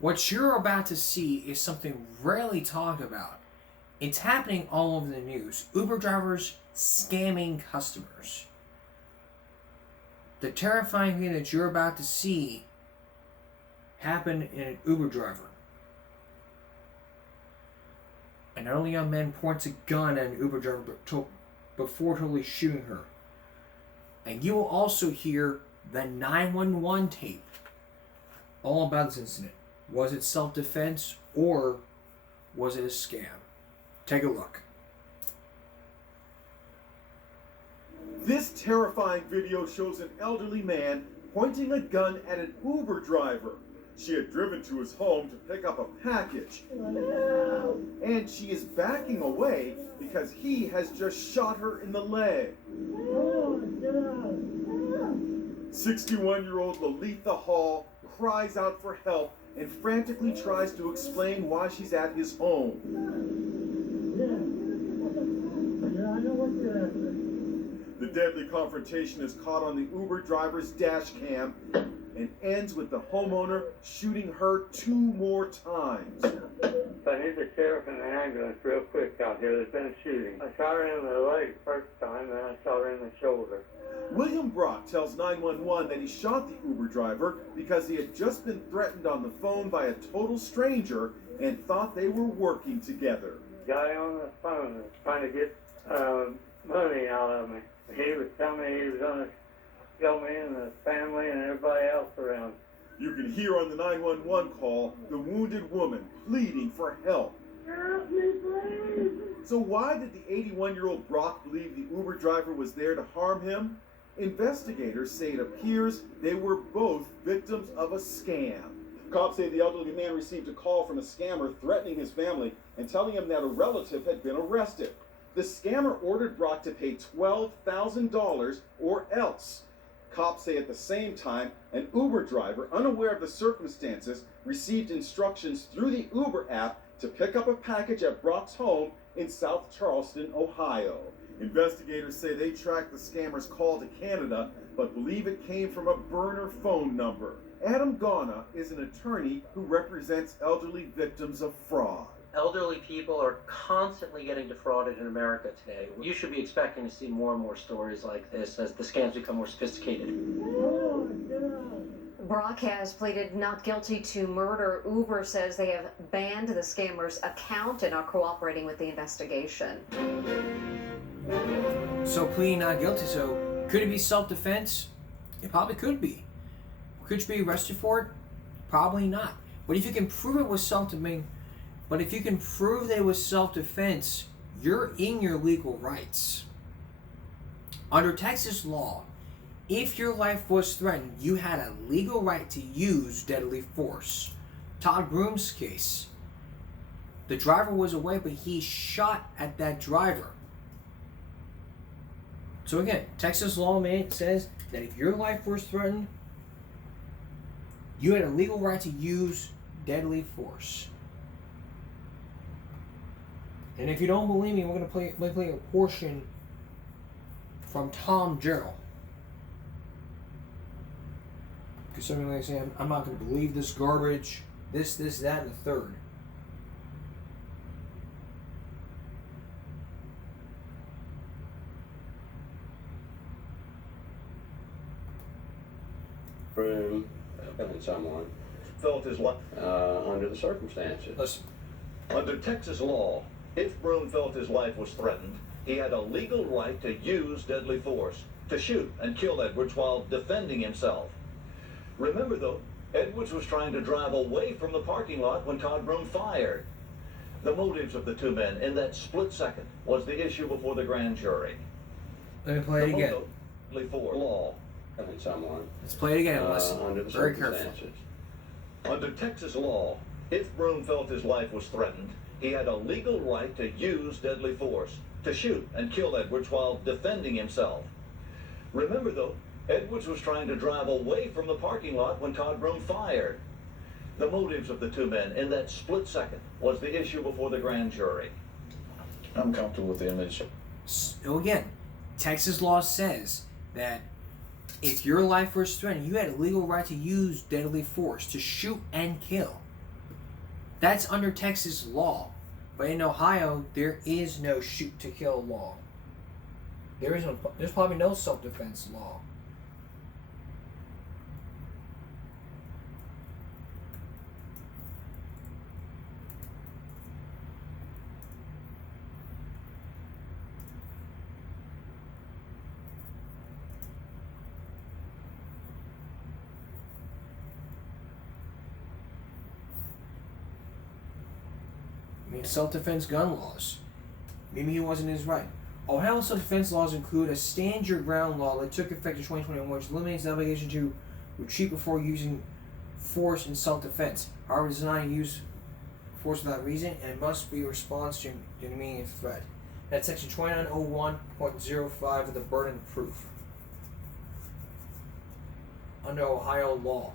What you're about to see is something rarely talked about. It's happening all over the news. Uber drivers scamming customers. The terrifying thing that you're about to see happened in an Uber driver. An early young man points a gun at an Uber driver before totally shooting her. And you will also hear the 911 tape all about this incident. Was it self-defense or was it a scam? Take a look. This terrifying video shows an elderly man pointing a gun at an Uber driver. She had driven to his home to pick up a package. And she is backing away because he has just shot her in the leg. 61-year-old Lolita Hall cries out for help and frantically tries to explain why she's at his home. The deadly confrontation is caught on the Uber driver's dash cam and ends with the homeowner shooting her 2 more times. I need the sheriff and the ambulance real quick out here. There's been a shooting. I shot her in the leg first time, then I shot her in the shoulder. William Brock tells 911 that he shot the Uber driver because he had just been threatened on the phone by a total stranger and thought they were working together. Guy on the phone was trying to get money out of me. He was telling me he was going to kill me and the family and everybody else around. You can hear on the 911 call the wounded woman pleading for help. Help me, please. So why did the 81-year-old Brock believe the Uber driver was there to harm him? Investigators say it appears they were both victims of a scam. Cops say the elderly man received a call from a scammer threatening his family and telling him that a relative had been arrested. The scammer ordered Brock to pay $12,000 or else. Cops say at the same time, an Uber driver, unaware of the circumstances, received instructions through the Uber app to pick up a package at Brock's home in South Charleston, Ohio. Investigators say they tracked the scammer's call to Canada, but believe it came from a burner phone number. Adam Ghana is an attorney who represents elderly victims of fraud. Elderly people are constantly getting defrauded in America today. You should be expecting to see more and more stories like this as the scams become more sophisticated. Brock has pleaded not guilty to murder. Uber says they have banned the scammer's account and are cooperating with the investigation. So pleading not guilty. So could it be self-defense? It probably could be. Could you be arrested for it? Probably not. But if you can prove it was self-defense, you're in your legal rights. Under Texas law, if your life was threatened, you had a legal right to use deadly force. Todd Groom's case, the driver was away, but he shot at that driver. So again, Texas law says that if your life was threatened, you had a legal right to use deadly force. And if you don't believe me, we're going to play a portion from Tom Jarrell. Because somebody like saying, I'm not going to believe this garbage, this, that, and the third. Room and someone Felt his life. under the circumstances. Listen. Under Texas law, if Broom felt his life was threatened, he had a legal right to use deadly force, to shoot and kill Edwards while defending himself. Remember though, Edwards was trying to drive away from the parking lot when Todd Broom fired. The motives of the two men in that split second was the issue before the grand jury. Let me play it again. Deadly force law. And someone Let's play it again and listen. under the Very careful. circumstances. Under Texas law, if Broom felt his life was threatened, he had a legal right to use deadly force, to shoot and kill Edwards while defending himself. Remember though, Edwards was trying to drive away from the parking lot when Todd Broom fired. The motives of the two men in that split second was the issue before the grand jury. I'm comfortable with the image. So again, Texas law says that if your life was threatened, you had a legal right to use deadly force, to shoot and kill. That's under Texas law. But in Ohio, there is no shoot to kill law. There's probably no self-defense law. I mean, self-defense gun laws. Maybe he wasn't as right. Ohio self-defense laws include a stand your ground law that took effect in 2021, which eliminates the obligation to retreat before using force in self-defense. However, it does not use force without reason, and it must be a response to an immediate threat. That's section 2901.05 of the burden of proof. Under Ohio law,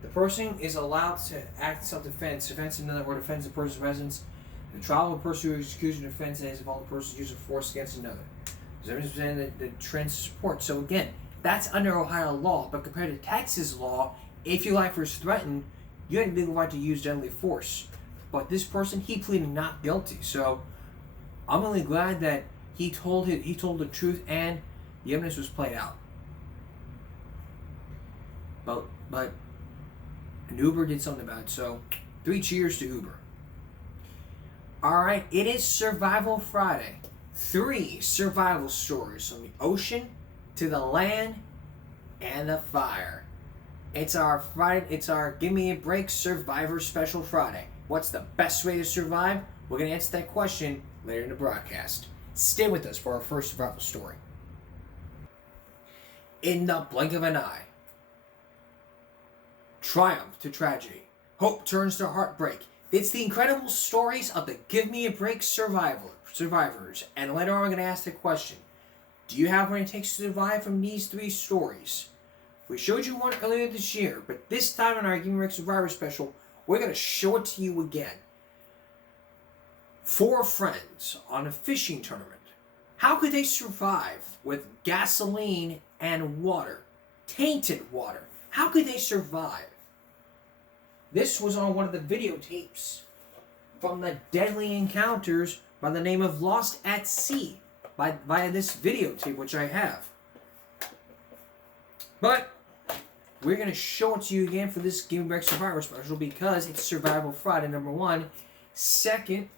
the person is allowed to act in self-defense. Defense, in other words, defends the person's residence. The trial of a person who is accused of defense is if all the person's use of force against another. There's evidence the trends support. So again, that's under Ohio law, but compared to Texas law, if your life was threatened, you had a legal right to use deadly force. But this person, he pleaded not guilty. So I'm really glad that he told the truth and the evidence was played out. But and Uber did something about it. So 3 cheers to Uber. Alright, it is Survival Friday. 3 survival stories from the ocean to the land and the fire. It's our Give Me a Break Survivor Special Friday. What's the best way to survive? We're going to answer that question later in the broadcast. Stay with us for our first survival story. In the blink of an eye. Triumph to tragedy. Hope turns to heartbreak. It's the incredible stories of the Give Me a Break survivors. And later on, we're going to ask the question, do you have what it takes to survive from these 3 stories? We showed you one earlier this year, but this time in our Give Me a Break Survivor Special, we're going to show it to you again. 4 friends on a fishing tournament. How could they survive with gasoline and water? Tainted water. How could they survive? This was on one of the videotapes from the Deadly Encounters by the name of Lost at Sea via this videotape, which I have. But we're going to show it to you again for this Give Me a Break Survivor Special because it's Survival Friday, number 1. Second,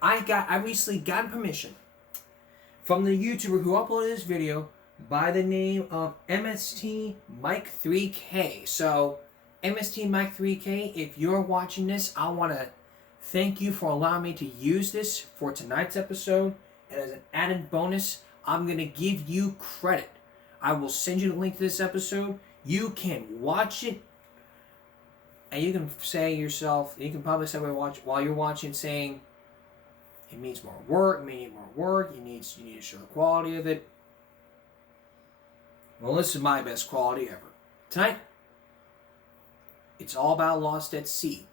I recently got permission from the YouTuber who uploaded this video by the name of MST Mike 3K. So, MST Mike 3K, if you're watching this, I want to thank you for allowing me to use this for tonight's episode. And as an added bonus, I'm going to give you credit. I will send you the link to this episode. You can watch it, and you can say yourself, you can probably say while you're watching, saying, it needs more work, it may need more work, you need to show the quality of it. Well, this is my best quality ever. Tonight, it's all about Lost at Sea.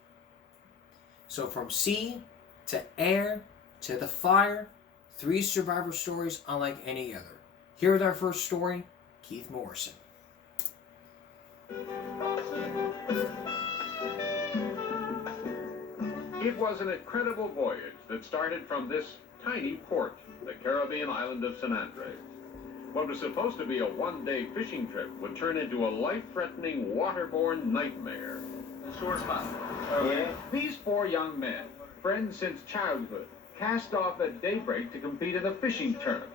So from sea to air to the fire, 3 survivor stories unlike any other. Here with our first story, Keith Morrison. It was an incredible voyage that started from this tiny port, the Caribbean island of San Andres. What was supposed to be a one-day fishing trip would turn into a life-threatening waterborne nightmare. Sore spot. Yeah. These 4 young men, friends since childhood, cast off at daybreak to compete in a fishing tournament.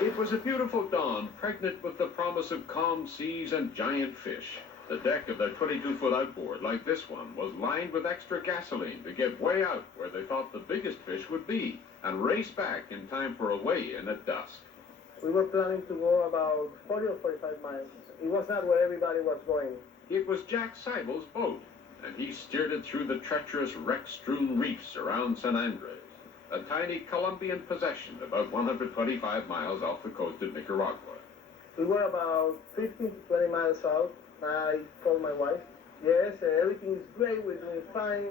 It was a beautiful dawn, pregnant with the promise of calm seas and giant fish. The deck of their 22-foot outboard, like this one, was lined with extra gasoline to get way out where they thought the biggest fish would be and race back in time for a weigh-in at dusk. We were planning to go about 40 or 45 miles. It was not where everybody was going. It was Jack Seibel's boat, and he steered it through the treacherous wreck-strewn reefs around San Andres, a tiny Colombian possession about 125 miles off the coast of Nicaragua. We were about 15 to 20 miles out. I told my wife, yes, everything is great, we're doing fine,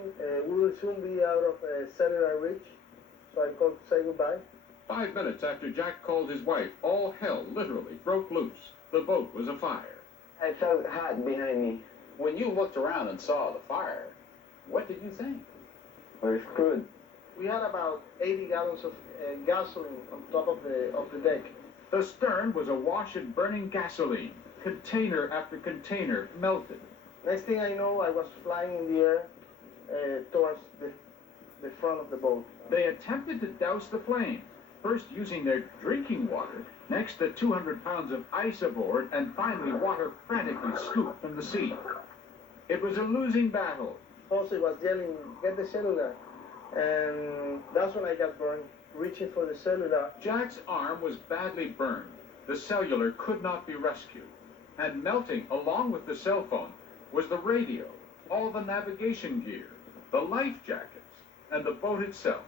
we will soon be out of cellular reach. So I called to say goodbye. 5 minutes after Jack called his wife, all hell literally broke loose. The boat was afire. I felt hot behind me. When you looked around and saw the fire, what did you think? We're screwed. We had about 80 gallons of gasoline on top of the deck. The stern was awash in burning gasoline. Container after container melted. Next thing I know, I was flying in the air towards the front of the boat. They attempted to douse the flame, first using their drinking water, next the 200 pounds of ice aboard, and finally water frantically scooped from the sea. It was a losing battle. Jose was yelling, "Get the cellular." And that's when I got burned, reaching for the cellular. Jack's arm was badly burned. The cellular could not be rescued. And melting along with the cell phone was the radio, all the navigation gear, the life jackets, and the boat itself.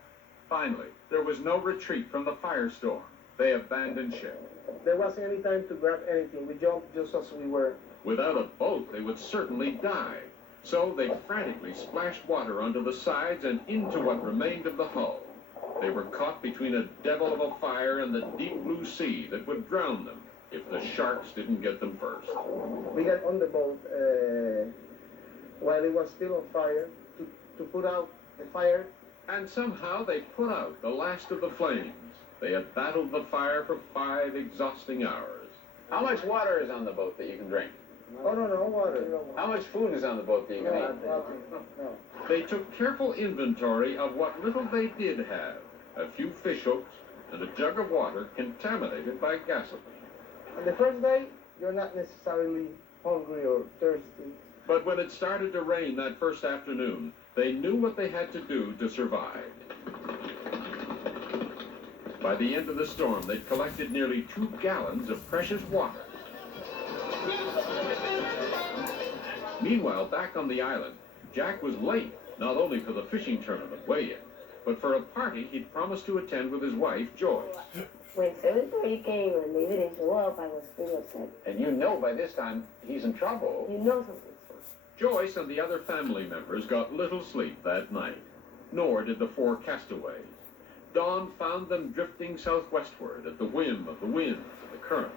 Finally, there was no retreat from the firestorm. They abandoned ship. There wasn't any time to grab anything. We jumped just as we were. Without a boat, they would certainly die. So they frantically splashed water onto the sides and into what remained of the hull. They were caught between a devil of a fire and the deep blue sea that would drown them if the sharks didn't get them first. We got on the boat while it was still on fire to put out the fire. And somehow they put out the last of the flames. They had battled the fire for 5 exhausting hours. How much water is on the boat that you can drink? Oh, no, water. How much food is on the boat that you can eat? No. They took careful inventory of what little they did have. A few fish hooks and a jug of water contaminated by gasoline. On the first day, you're not necessarily hungry or thirsty. But when it started to rain that first afternoon, they knew what they had to do to survive. By the end of the storm, they'd collected nearly 2 gallons of precious water. Meanwhile, back on the island, Jack was late, not only for the fishing tournament weigh-in, but for a party he'd promised to attend with his wife, Joyce. When 7:30 came and they didn't show up, I was pretty upset. And you know by this time he's in trouble. You know something. Joyce and the other family members got little sleep that night, nor did the 4 castaways. Dawn found them drifting southwestward at the whim of the wind and the current.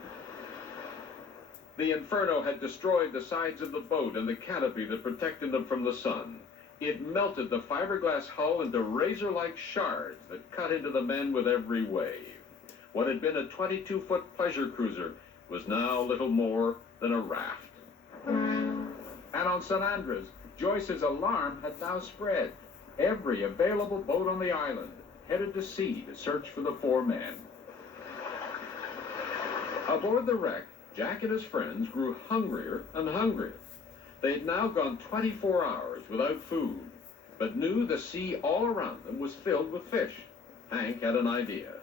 The inferno had destroyed the sides of the boat and the canopy that protected them from the sun. It melted the fiberglass hull into razor-like shards that cut into the men with every wave. What had been a 22-foot pleasure cruiser was now little more than a raft. And on San Andres, Joyce's alarm had now spread. Every available boat on the island headed to sea to search for the 4 men. Aboard the wreck, Jack and his friends grew hungrier and hungrier. They had now gone 24 hours without food, but knew the sea all around them was filled with fish. Hank had an idea.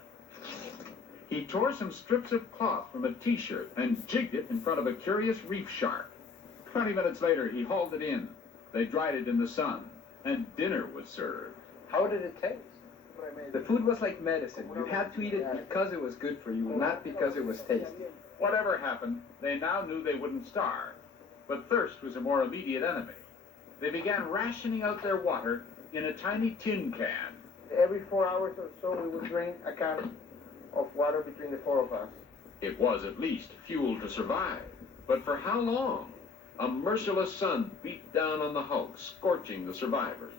He tore some strips of cloth from a t-shirt and jigged it in front of a curious reef shark. 20 minutes later, he hauled it in. They dried it in the sun, and dinner was served. How did it taste? The food was like medicine. You had to eat it because it was good for you, not because it was tasty. Whatever happened, they now knew they wouldn't starve. But thirst was a more immediate enemy. They began rationing out their water in a tiny tin can. Every 4 hours or so, we would drink a can of water between the 4 of us. It was at least fuel to survive. But for how long? A merciless sun beat down on the hulk, scorching the survivors.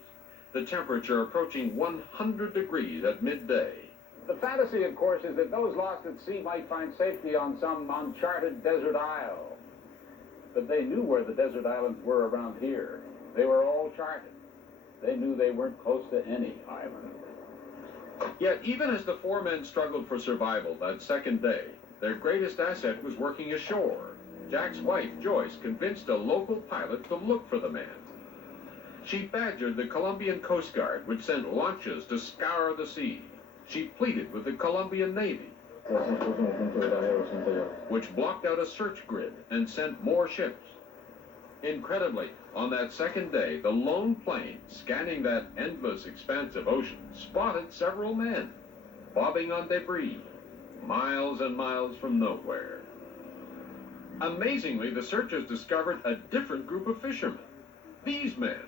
The temperature approaching 100 degrees at midday. The fantasy, of course, is that those lost at sea might find safety on some uncharted desert isle. But they knew where the desert islands were around here. They were all charted. They knew they weren't close to any island. Yet, even as the 4 men struggled for survival that second day, their greatest asset was working ashore. Jack's wife, Joyce, convinced a local pilot to look for the men. She badgered the Colombian Coast Guard, which sent launches to scour the sea. She pleaded with the Colombian Navy, which blocked out a search grid and sent more ships. Incredibly, on that second day, the lone plane, scanning that endless expanse of ocean, spotted several men, bobbing on debris, miles and miles from nowhere. Amazingly, the searchers discovered a different group of fishermen. These men,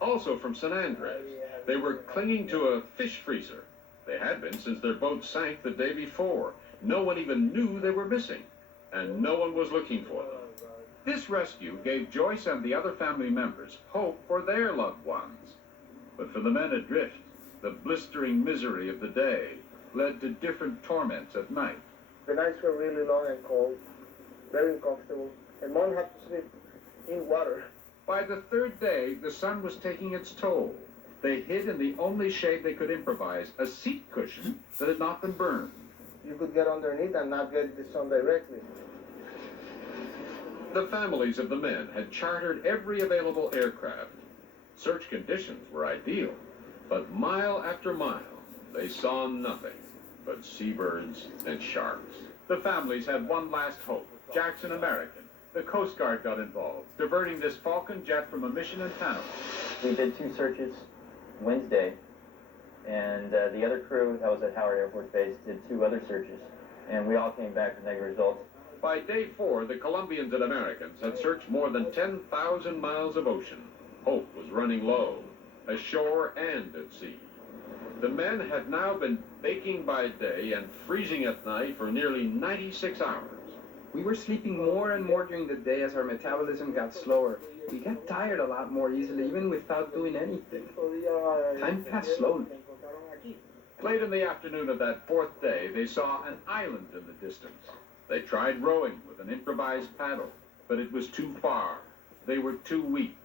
also from San Andres, they were clinging to a fish freezer. They had been since their boat sank the day before. No one even knew they were missing, and no one was looking for them. This rescue gave Joyce and the other family members hope for their loved ones. But for the men adrift, the blistering misery of the day led to different torments at night. The nights were really long and cold, very uncomfortable, and Mom had to sleep in water. By the third day, the sun was taking its toll. They hid in the only shade they could improvise, a seat cushion that had not been burned. You could get underneath and not get the sun directly. The families of the men had chartered every available aircraft. Search conditions were ideal, but mile after mile, they saw nothing but seabirds and sharks. The families had one last hope. Jackson American, the Coast Guard, got involved, diverting this Falcon jet from a mission in Panama. We did 2 searches Wednesday, and the other crew that was at Howard Air Force Base did 2 other searches, and we all came back with negative results. By day 4, the Colombians and Americans had searched more than 10,000 miles of ocean. Hope was running low, ashore and at sea. The men had now been baking by day and freezing at night for nearly 96 hours. We were sleeping more and more during the day as our metabolism got slower. We got tired a lot more easily, even without doing anything. Time passed slowly. Late in the afternoon of that 4th day, they saw an island in the distance. They tried rowing with an improvised paddle, but it was too far. They were too weak.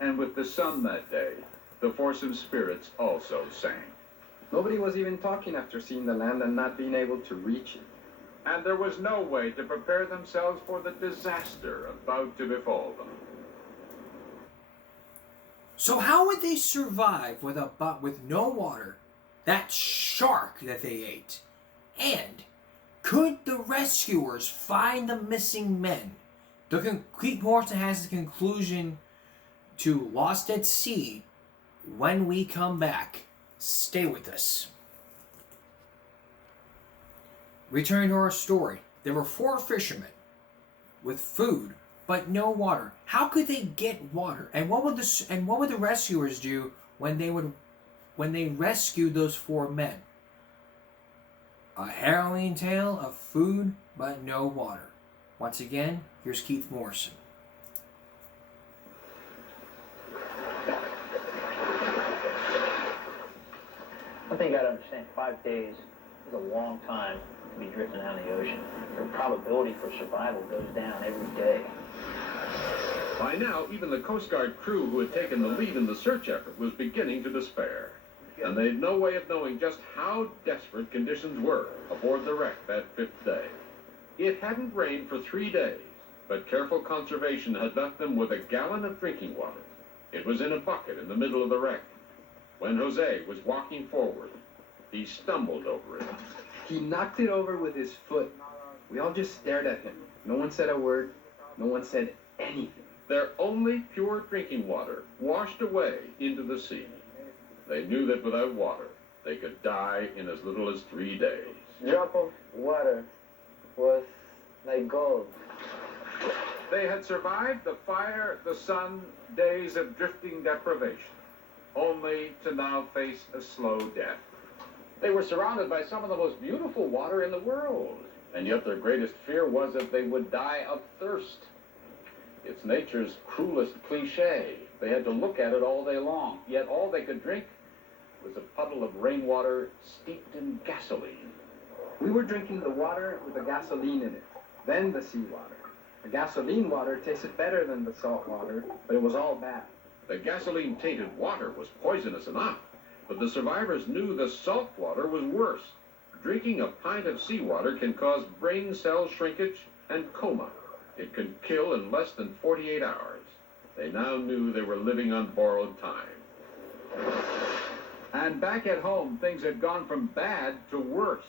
And with the sun that day, the foursome spirits also sank. Nobody was even talking after seeing the land and not being able to reach it. And there was no way to prepare themselves for the disaster about to befall them. So how would they survive with no water, that shark that they ate? And could the rescuers find the missing men? Keith Morrison has a conclusion to Lost at Sea when we come back. Stay with us. Returning to our story, there were 4 fishermen with food but no water. How could they get water? And what would the rescuers do when they rescued those 4 men? A harrowing tale of food but no water. Once again, here's Keith Morrison. One thing you gotta understand, 5 days is a long time to be drifting out in the ocean. Your probability for survival goes down every day. By now, even the Coast Guard crew who had taken the lead in the search effort was beginning to despair. And they had no way of knowing just how desperate conditions were aboard the wreck that 5th day. It hadn't rained for 3 days, but careful conservation had left them with a gallon of drinking water. It was in a bucket in the middle of the wreck. When Jose was walking forward, he stumbled over it. He knocked it over with his foot. We all just stared at him. No one said a word. No one said anything. Their only pure drinking water washed away into the sea. They knew that without water, they could die in as little as 3 days. Drop of water was like gold. They had survived the fire, the sun, days of drifting deprivation, only to now face a slow death. They were surrounded by some of the most beautiful water in the world, and yet their greatest fear was that they would die of thirst. It's nature's cruelest cliche. They had to look at it all day long, yet all they could drink was a puddle of rainwater steeped in gasoline. We were drinking the water with the gasoline in it, then the seawater. The gasoline water tasted better than the salt water, but it was all bad. The gasoline-tainted water was poisonous enough, but the survivors knew the salt water was worse. Drinking a pint of seawater can cause brain cell shrinkage and coma. It can kill in less than 48 hours. They now knew they were living on borrowed time. And back at home, things had gone from bad to worse.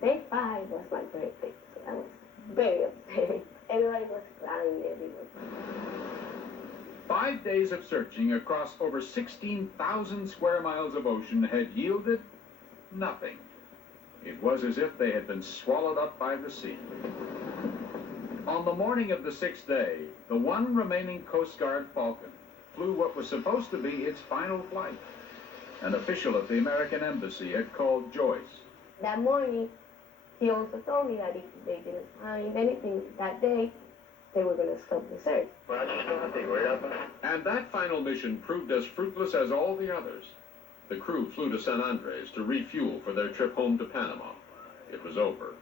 Day 5 was my birthday, so I was very upset. Everybody was crying everywhere. 5 days of searching across over 16,000 square miles of ocean had yielded nothing. It was as if they had been swallowed up by the sea. On the morning of the 6th day, the one remaining Coast Guard Falcon flew what was supposed to be its final flight. An official at the American Embassy had called Joyce. That morning, he also told me that if they didn't find anything that day, they were going to stop the search. And that final mission proved as fruitless as all the others. The crew flew to San Andres to refuel for their trip home to Panama. It was over.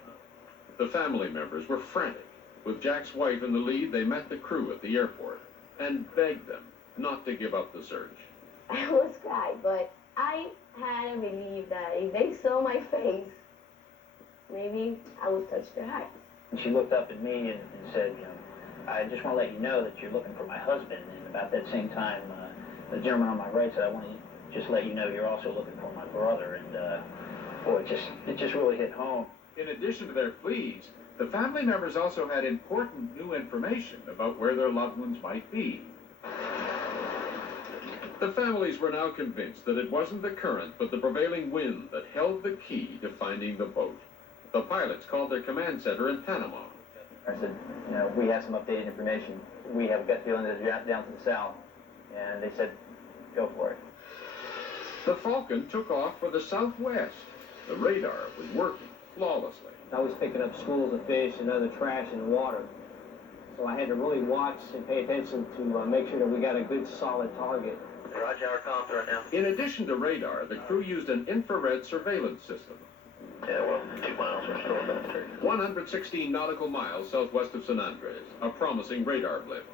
The family members were frantic. With Jack's wife in the lead, they met the crew at the airport and begged them not to give up the search. I was crying, but I had to believe that if they saw my face, maybe I would touch their heart. And she looked up at me and said, you know, I just want to let you know that you're looking for my husband. And about that same time, the gentleman on my right said, I want to just let you know you're also looking for my brother. And boy, it just really hit home. In addition to their pleas, the family members also had important new information about where their loved ones might be. The families were now convinced that it wasn't the current, but the prevailing wind that held the key to finding the boat. The pilots called their command center in Panama. I said, you know, we have some updated information. We have a gut feeling that it's down to the south. And they said, go for it. The Falcon took off for the southwest. The radar was working flawlessly. I was picking up schools of fish and other trash in the water. So I had to really watch and pay attention to make sure that we got a good solid target. Roger, our comms right now. In addition to radar, the crew used an infrared surveillance system. Yeah, well, 2 miles or so about there. 116 nautical miles southwest of San Andres, a promising radar blip.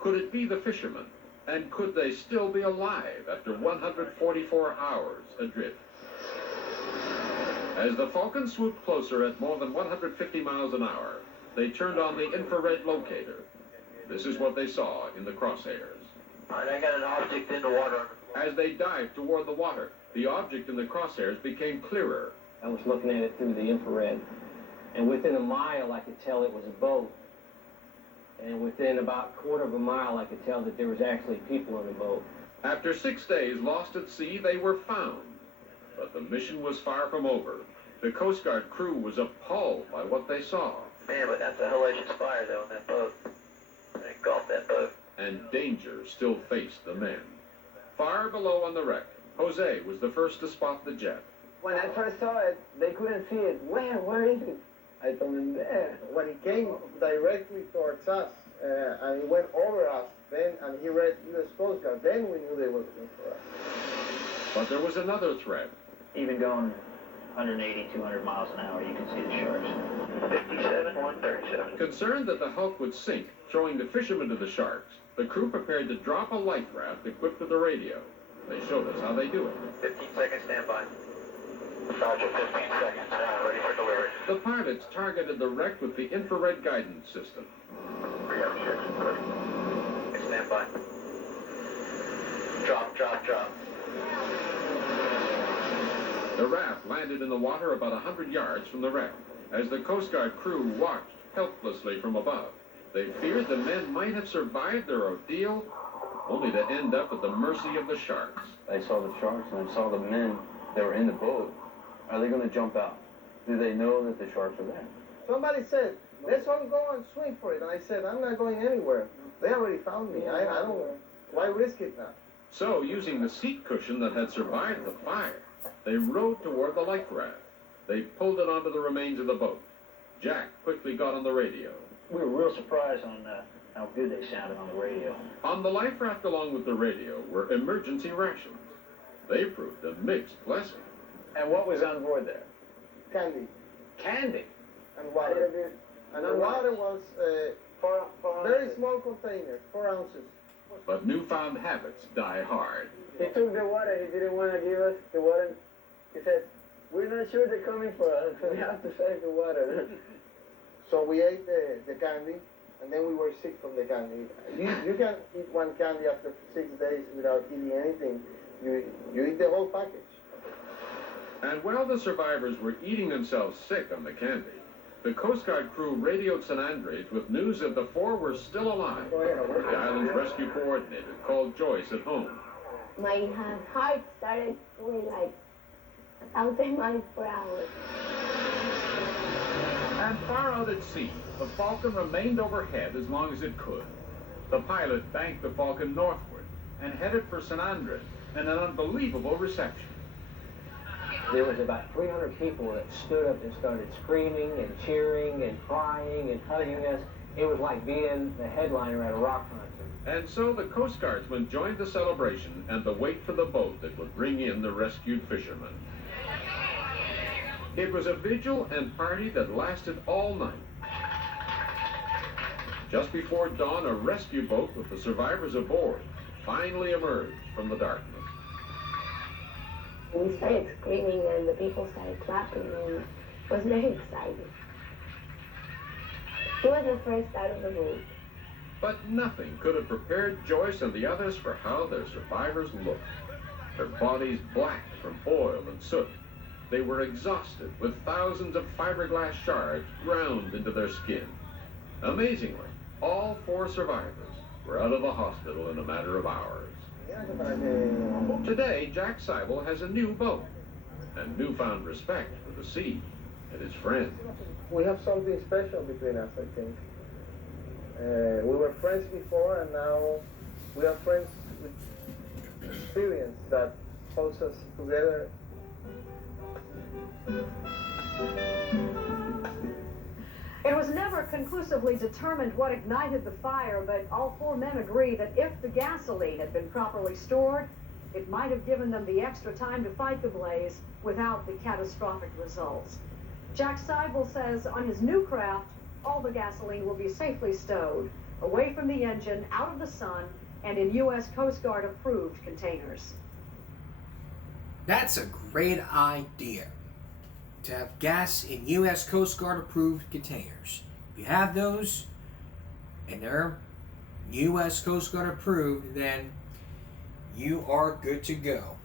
Could it be the fishermen? And could they still be alive after 144 hours adrift? As the Falcon swooped closer at more than 150 miles an hour, they turned on the infrared locator. This is what they saw in the crosshairs. All right, I got an object in the water. As they dived toward the water, the object in the crosshairs became clearer. I was looking at it through the infrared, and within a mile I could tell it was a boat. And within about a quarter of a mile I could tell that there was actually people in the boat. After 6 days lost at sea, they were found. But the mission was far from over. The Coast Guard crew was appalled by what they saw. Man, but that's a hellacious fire, though, in that boat. They engulfed that boat. And danger still faced the men. Far below on the wreck, Jose was the first to spot the jet. When I first saw it, they couldn't see it. Where is it? I told them there. When he came directly towards us, and he went over us, and he read U.S. Coast Guard, then we knew they were looking for us. But there was another threat. Even going 180, 200 miles an hour, you can see the sharks. 57, 137. Concerned that the Hulk would sink, throwing the fishermen to the sharks, the crew prepared to drop a life raft equipped with a radio. They showed us how they do it. 15 seconds standby. Roger, 15 seconds. Ready for delivery. The pilots targeted the wreck with the infrared guidance system. Stand by. Drop. The raft landed in the water about 100 yards from the wreck. As the Coast Guard crew watched helplessly from above, they feared the men might have survived their ordeal, only to end up at the mercy of the sharks. I saw the sharks and I saw the men that were in the boat. Are they going to jump out? Do they know that the sharks are there? Somebody said, let's all go and swim for it. And I said, I'm not going anywhere. They already found me. I don't, why risk it now? So, using the seat cushion that had survived the fire, they rowed toward the life raft. They pulled it onto the remains of the boat. Jack quickly got on the radio. We were real surprised on how good they sounded on the radio. On the life raft along with the radio were emergency rations. They proved a mixed blessing. And what was on board there? Candy. Candy? And water. And the water was very small container, 4 ounces. But newfound habits die hard. He took the water, he didn't want to give us the water. He said, we're not sure they're coming for us, so we have to save the water. So we ate the candy, and then we were sick from the candy. You can eat one candy after 6 days without eating anything. You eat the whole package. And while the survivors were eating themselves sick on the candy, the Coast Guard crew radioed San Andres with news that the 4 were still alive. The island's rescue coordinator called Joyce at home. My heart started going like 1,000 miles per hour. And far out at sea, the Falcon remained overhead as long as it could. The pilot banked the Falcon northward and headed for San Andres in an unbelievable reception. There was about 300 people that stood up and started screaming and cheering and crying and hugging us. It was like being the headliner at a rock concert. And so the Coast Guardsmen joined the celebration and the wait for the boat that would bring in the rescued fishermen. It was a vigil and party that lasted all night. Just before dawn, a rescue boat with the survivors aboard finally emerged from the darkness. We started screaming and the people started clapping and it was very exciting. It was the first out of the boat. But nothing could have prepared Joyce and the others for how their survivors looked. Their bodies black from oil and soot. They were exhausted, with thousands of fiberglass shards ground into their skin. Amazingly, all 4 survivors were out of the hospital in a matter of hours. Today, Jack Seibel has a new boat and newfound respect for the sea and his friends. We have something special between us, I think. We were friends before, and now we are friends with experience that holds us together. It was never conclusively determined what ignited the fire, but all 4 men agree that if the gasoline had been properly stored, it might have given them the extra time to fight the blaze without the catastrophic results. Jack Seibel says on his new craft, all the gasoline will be safely stowed, away from the engine, out of the sun, and in U.S. Coast Guard approved containers. That's a great idea, to have gas in U.S. Coast Guard approved containers. If you have those and they're U.S. Coast Guard approved, then you are good to go.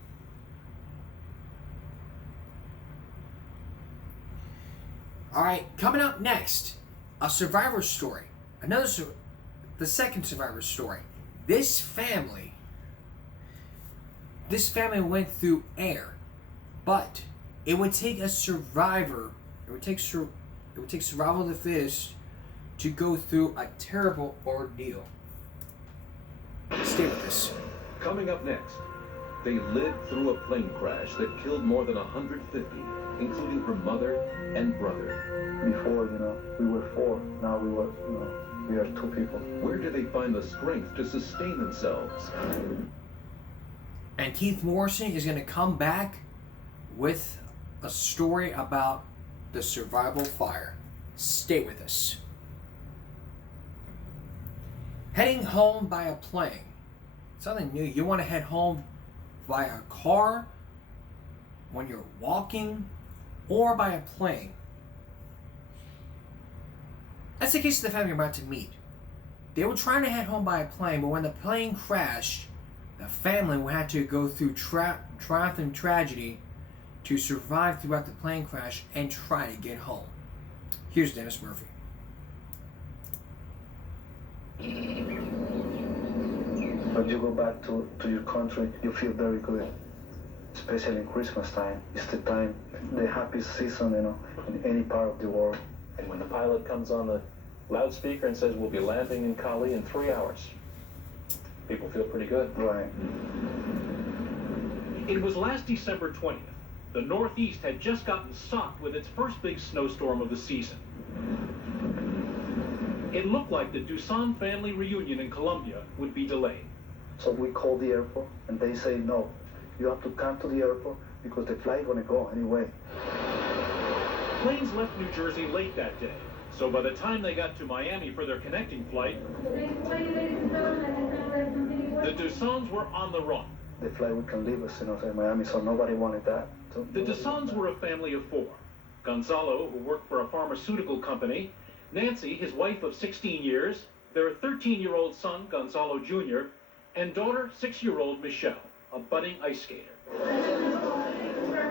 Alright, coming up next, a survivor story. The second survivor story. This family went through air, but it would take a survivor, it would take survival of the fittest to go through a terrible ordeal. Stay with us. Coming up next, they lived through a plane crash that killed more than 150, including her mother and brother. Before, we were 4. Now we are 2 people. Where do they find the strength to sustain themselves? And Keith Morrison is going to come back with a story about the survival fire. Stay with us. Heading home by a plane. Something new. You want to head home by a car, when you're walking, or by a plane. That's the case of the family you're about to meet. They were trying to head home by a plane, but when the plane crashed, the family had to go through triumph and tragedy to survive throughout the plane crash and try to get home. Here's Dennis Murphy. When you go back to your country, you feel very good. Especially in Christmas time. It's the time, the happiest season, in any part of the world. And when the pilot comes on the loudspeaker and says we'll be landing in Cali in 3 hours, people feel pretty good. Right. It was last December 20th. The Northeast had just gotten socked with its first big snowstorm of the season. It looked like the Dusan family reunion in Colombia would be delayed. So we called the airport, and they say, no, you have to come to the airport because the flight's going to go anyway. Planes left New Jersey late that day, so by the time they got to Miami for their connecting flight, the Dusans were on the run. The flight we can leave us, in Miami, so nobody wanted that. The Dusans were a family of 4. Gonzalo, who worked for a pharmaceutical company, Nancy, his wife of 16 years, their 13-year-old son, Gonzalo Jr., and daughter, 6-year-old Michelle, a budding ice skater.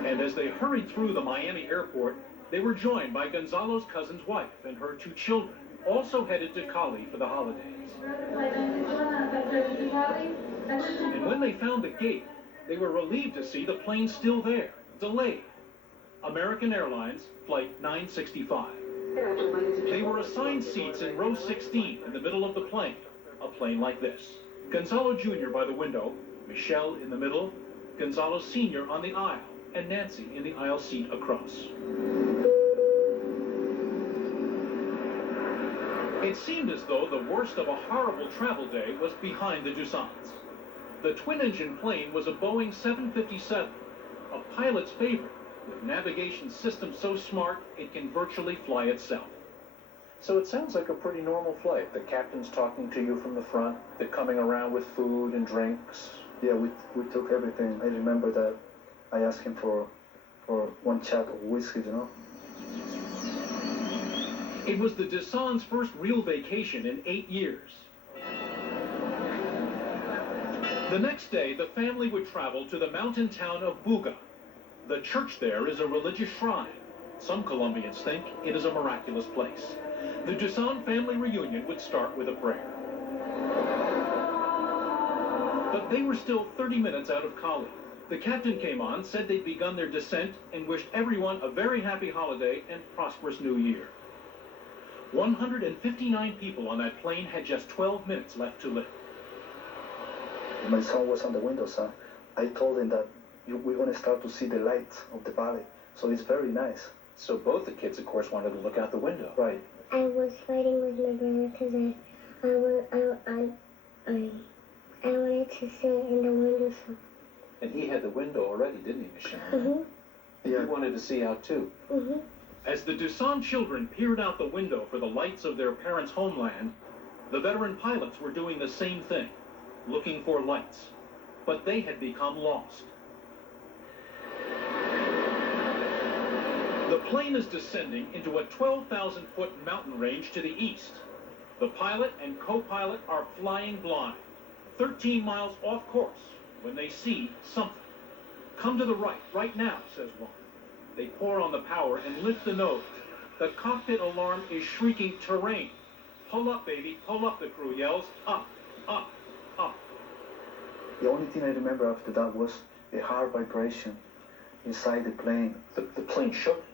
And as they hurried through the Miami airport, they were joined by Gonzalo's cousin's wife and her 2 children, also headed to Cali for the holidays. And when they found the gate, they were relieved to see the plane still there, delayed. American Airlines Flight 965. They were assigned seats in row 16 in the middle of the plane, a plane like this. Gonzalo Jr. by the window, Michelle in the middle, Gonzalo Sr. on the aisle, and Nancy in the aisle seat across. It seemed as though the worst of a horrible travel day was behind the Dusans. The twin-engine plane was a Boeing 757, a pilot's favorite, with navigation systems so smart it can virtually fly itself. So it sounds like a pretty normal flight. The captain's talking to you from the front. They're coming around with food and drinks. Yeah, we took everything. I remember that I asked him for one shot of whiskey, you know. It was the Dusans' first real vacation in 8 years. The next day, the family would travel to the mountain town of Buga. The church there is a religious shrine. Some Colombians think it is a miraculous place. The Dusan family reunion would start with a prayer. But they were still 30 minutes out of Cali. The captain came on, said they'd begun their descent, and wished everyone a very happy holiday and prosperous new year. 159 people on that plane had just 12 minutes left to live. My son was on the window side. I told him that we're going to start to see the lights of the valley. So it's very nice. So both the kids, of course, wanted to look out the window. Right. I was fighting with my brother because I wanted to sit in the window. And he had the window already, didn't he, Michelle? Mm-hmm. Yeah. He wanted to see out too. Mm-hmm. As the Dusan children peered out the window for the lights of their parents' homeland, the veteran pilots were doing the same thing, looking for lights. But they had become lost. The plane is descending into a 12,000-foot mountain range to the east. The pilot and co-pilot are flying blind, 13 miles off course, when they see something. "Come to the right now," says one. They pour on the power and lift the nose. The cockpit alarm is shrieking terrain. "Pull up, baby, pull up," the crew yells. "Up, up, up." The only thing I remember after that was a hard vibration inside the plane. The plane shook?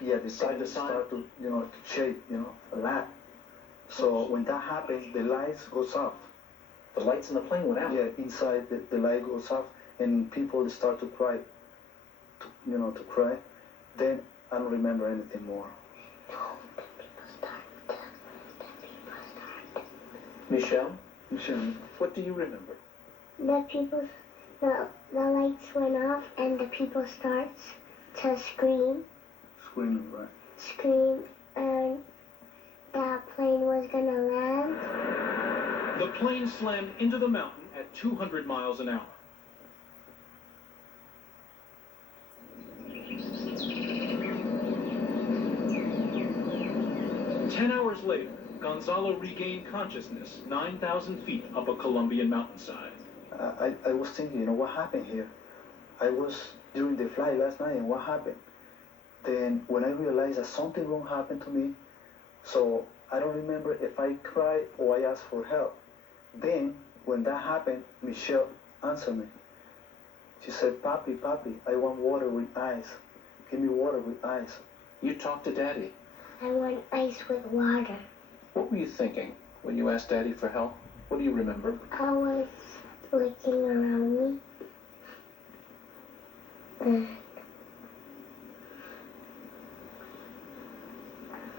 Yeah, the side started to, to shake, a lot. So when that happens, the lights goes off. The lights in the plane went out? Yeah, inside the light goes off, and people start to cry, to cry. Then I don't remember anything more. Michelle, what do you remember? The lights went off and the people starts to scream. Screaming, right? Scream, and that plane was gonna land. The plane slammed into the mountain at 200 miles an hour. Ten hours later, Gonzalo regained consciousness 9,000 feet up a Colombian mountainside. I was thinking, what happened here? I was during the flight last night, and what happened? Then when I realized that something wrong happened to me, so I don't remember if I cried or I asked for help. Then when that happened, Michelle answered me. She said, Papi, I want water with ice. Give me water with ice. You talked to Daddy. I want ice with water. What were you thinking when you asked Daddy for help? What do you remember? I was looking around me. And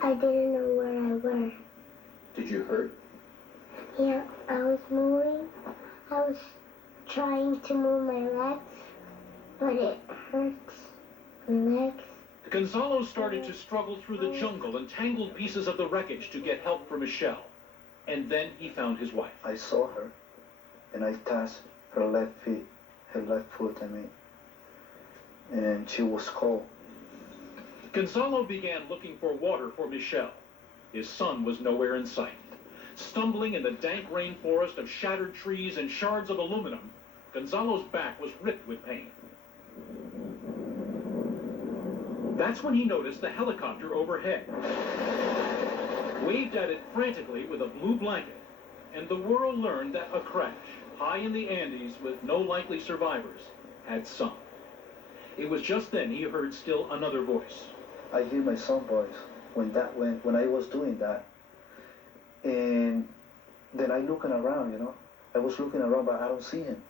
I didn't know where I was. Did you hurt? Yeah, I was moving. I was trying to move my legs, but it hurts my legs. Gonzalo started to struggle through the jungle and tangled pieces of the wreckage to get help for Michelle. And then he found his wife. I saw her, and I touched her left foot, and she was cold. Gonzalo began looking for water for Michelle. His son was nowhere in sight. Stumbling in the dank rainforest of shattered trees and shards of aluminum, Gonzalo's back was ripped with pain. That's when he noticed the helicopter overhead. Waved at it frantically with a blue blanket, and the world learned that a crash high in the Andes with no likely survivors had sunk. It was just then he heard still another voice. I hear my son's voice when I was doing that. And then I looking around, I was looking around, but I don't see him.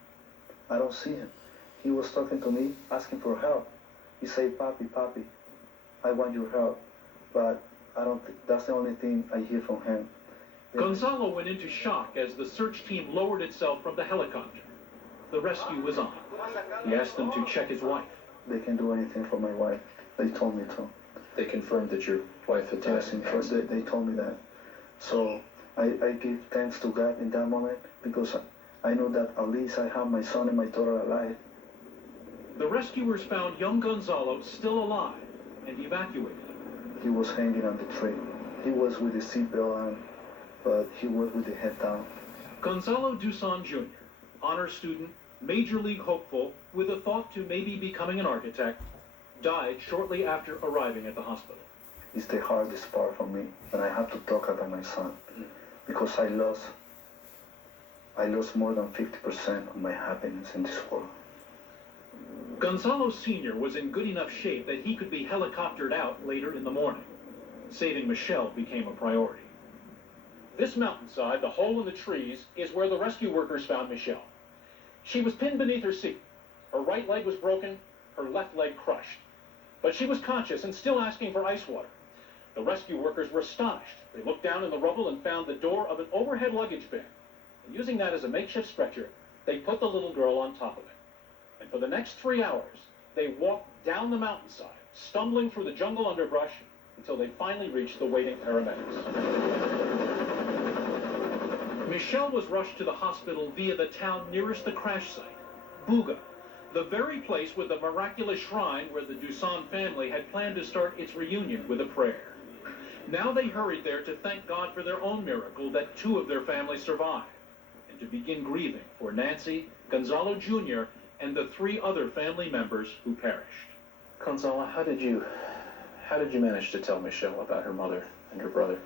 He was talking to me, asking for help. He said, Papi, I want your help. But I don't think that's the only thing I hear from him. Gonzalo went into shock as the search team lowered itself from the helicopter. The rescue was on. He asked them to check his wife. They can do anything for my wife. They told me to. They confirmed that your wife had died. Yes, they told me that. So I give thanks to God in that moment because I know that at least I have my son and my daughter alive. The rescuers found young Gonzalo still alive and evacuated him. He was hanging on the tree. He was with the seatbelt on, but he was with the head down. Gonzalo Dusan Jr., honor student, major league hopeful, with a thought to maybe becoming an architect, died shortly after arriving at the hospital. It's the hardest part for me, and I have to talk about my son, because I lost more than 50% of my happiness in this world. Gonzalo Sr. was in good enough shape that he could be helicoptered out later in the morning. Saving Michelle became a priority. This mountainside, the hole in the trees, is where the rescue workers found Michelle. She was pinned beneath her seat. Her right leg was broken, her left leg crushed. But she was conscious and still asking for ice water. The rescue workers were astonished. They looked down in the rubble and found the door of an overhead luggage bin. And using that as a makeshift stretcher, they put the little girl on top of it. And for the next 3 hours, they walked down the mountainside, stumbling through the jungle underbrush until they finally reached the waiting paramedics. Michelle was rushed to the hospital via the town nearest the crash site, Buga, the very place with the miraculous shrine where the Dusan family had planned to start its reunion with a prayer. Now they hurried there to thank God for their own miracle that 2 of their families survived, and to begin grieving for Nancy, Gonzalo Jr., and the 3 other family members who perished. Gonzalo, how did you manage to tell Michelle about her mother and her brother?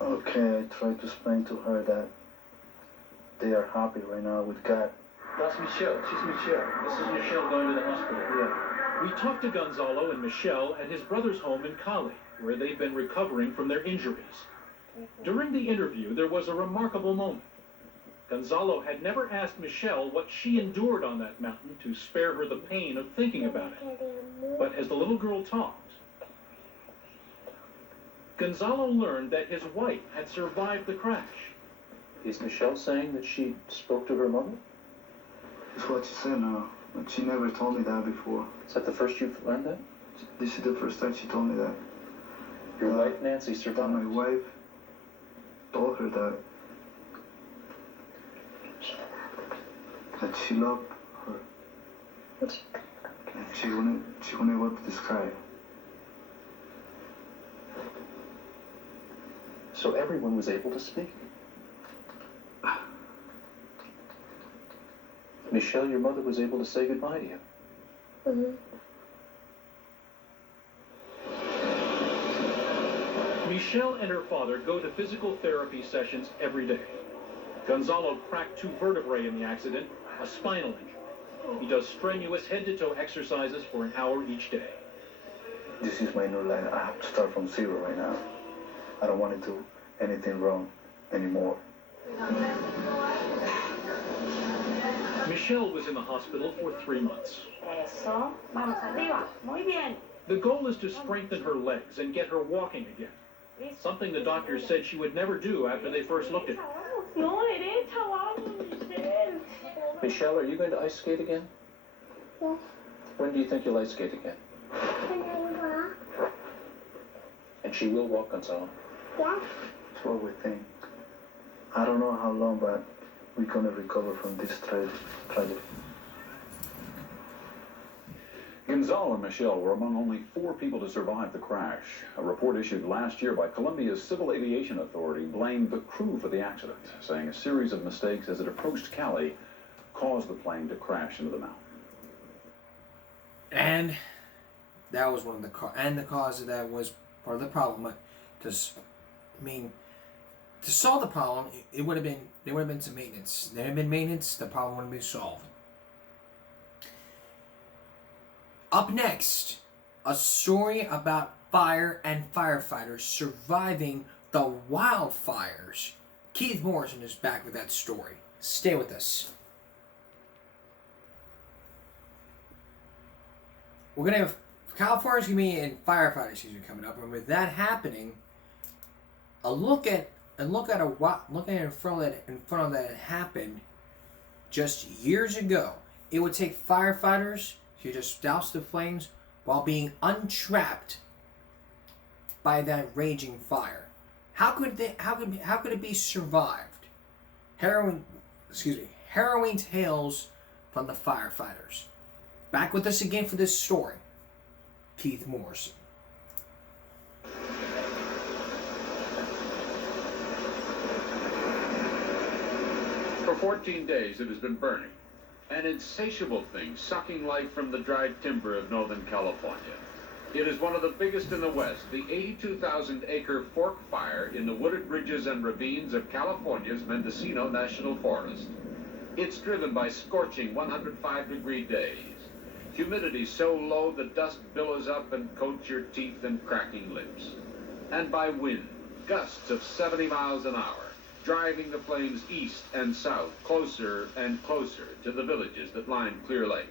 Okay, I tried to explain to her that they are happy right now with God. That's Michelle. She's Michelle. This is Michelle going to the hospital. Yeah. We talked to Gonzalo and Michelle at his brother's home in Cali, where they've been recovering from their injuries. During the interview, there was a remarkable moment. Gonzalo had never asked Michelle what she endured on that mountain to spare her the pain of thinking about it. But as the little girl talked, Gonzalo learned that his wife had survived the crash. Is Michelle saying that she spoke to her mother? That's what she said now, but she never told me that before. Is that the first you've learned that? This is the first time she told me that. Your wife, Nancy, survived? My wife told her that she loved her. And she wouldn't want to describe. So everyone was able to speak? Michelle, your mother was able to say goodbye to you? Mm-hmm. Michelle and her father go to physical therapy sessions every day. Gonzalo cracked 2 vertebrae in the accident, a spinal injury. He does strenuous head-to-toe exercises for an hour each day. This is my new life. I have to start from 0 right now. I don't want to do anything wrong anymore. Michelle was in the hospital for 3 months. Eso. Vamos arriba. Muy bien. The goal is to strengthen her legs and get her walking again. Something the doctors said she would never do after they first looked at her. No, derecha, vamos, Michelle. Michelle, are you going to ice skate again? Yes. When do you think you'll ice skate again? Can I walk? And she will walk, Gonzalo? Yes. That's what we think. I don't know how long, but we're going to recover from this tragedy. Gonzalo and Michelle were among only 4 people to survive the crash. A report issued last year by Colombia's Civil Aviation Authority blamed the crew for the accident, saying a series of mistakes as it approached Cali caused the plane to crash into the mountain. And that was one of the cause of that was part of the problem. To solve the problem, there would have been some maintenance. There had been maintenance, the problem would have been solved. Up next, a story about fire and firefighters surviving the wildfires. Keith Morrison is back with that story. Stay with us. We're going to have California's going to be in firefighter season coming up, and with that happening, looking in front of that happened just years ago. It would take firefighters to just douse the flames while being untrapped by that raging fire. How could it be survived? Harrowing tales from the firefighters. Back with us again for this story, Keith Morrison. For 14 days it has been burning, an insatiable thing sucking life from the dried timber of Northern California. It is one of the biggest in the West, the 82,000-acre fork fire in the wooded ridges and ravines of California's Mendocino National Forest. It's driven by scorching 105-degree days, humidity so low the dust billows up and coats your teeth and cracking lips, and by wind, gusts of 70 miles an hour, driving the flames east and south, closer and closer to the villages that line Clear Lake.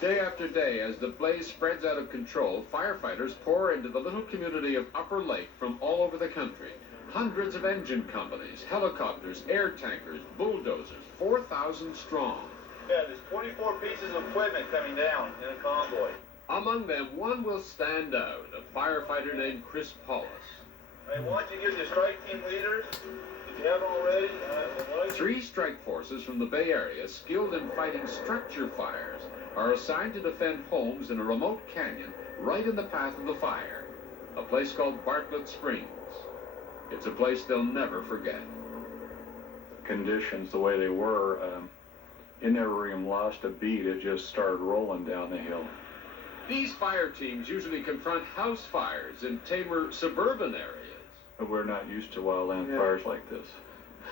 Day after day, as the blaze spreads out of control, firefighters pour into the little community of Upper Lake from all over the country. Hundreds of engine companies, helicopters, air tankers, bulldozers, 4,000 strong. Yeah, there's 24 pieces of equipment coming down in a convoy. Among them, one will stand out, a firefighter named Chris Paulus. I want you to give the strike team leaders, if you haven't already, 3 strike forces from the Bay Area, skilled in fighting structure fires, are assigned to defend homes in a remote canyon right in the path of the fire, a place called Bartlett Springs. It's a place they'll never forget. Conditions, the way they were, it never even lost a beat. It just started rolling down the hill. These fire teams usually confront house fires in tamer suburban areas. But we're not used to wildland fires like this.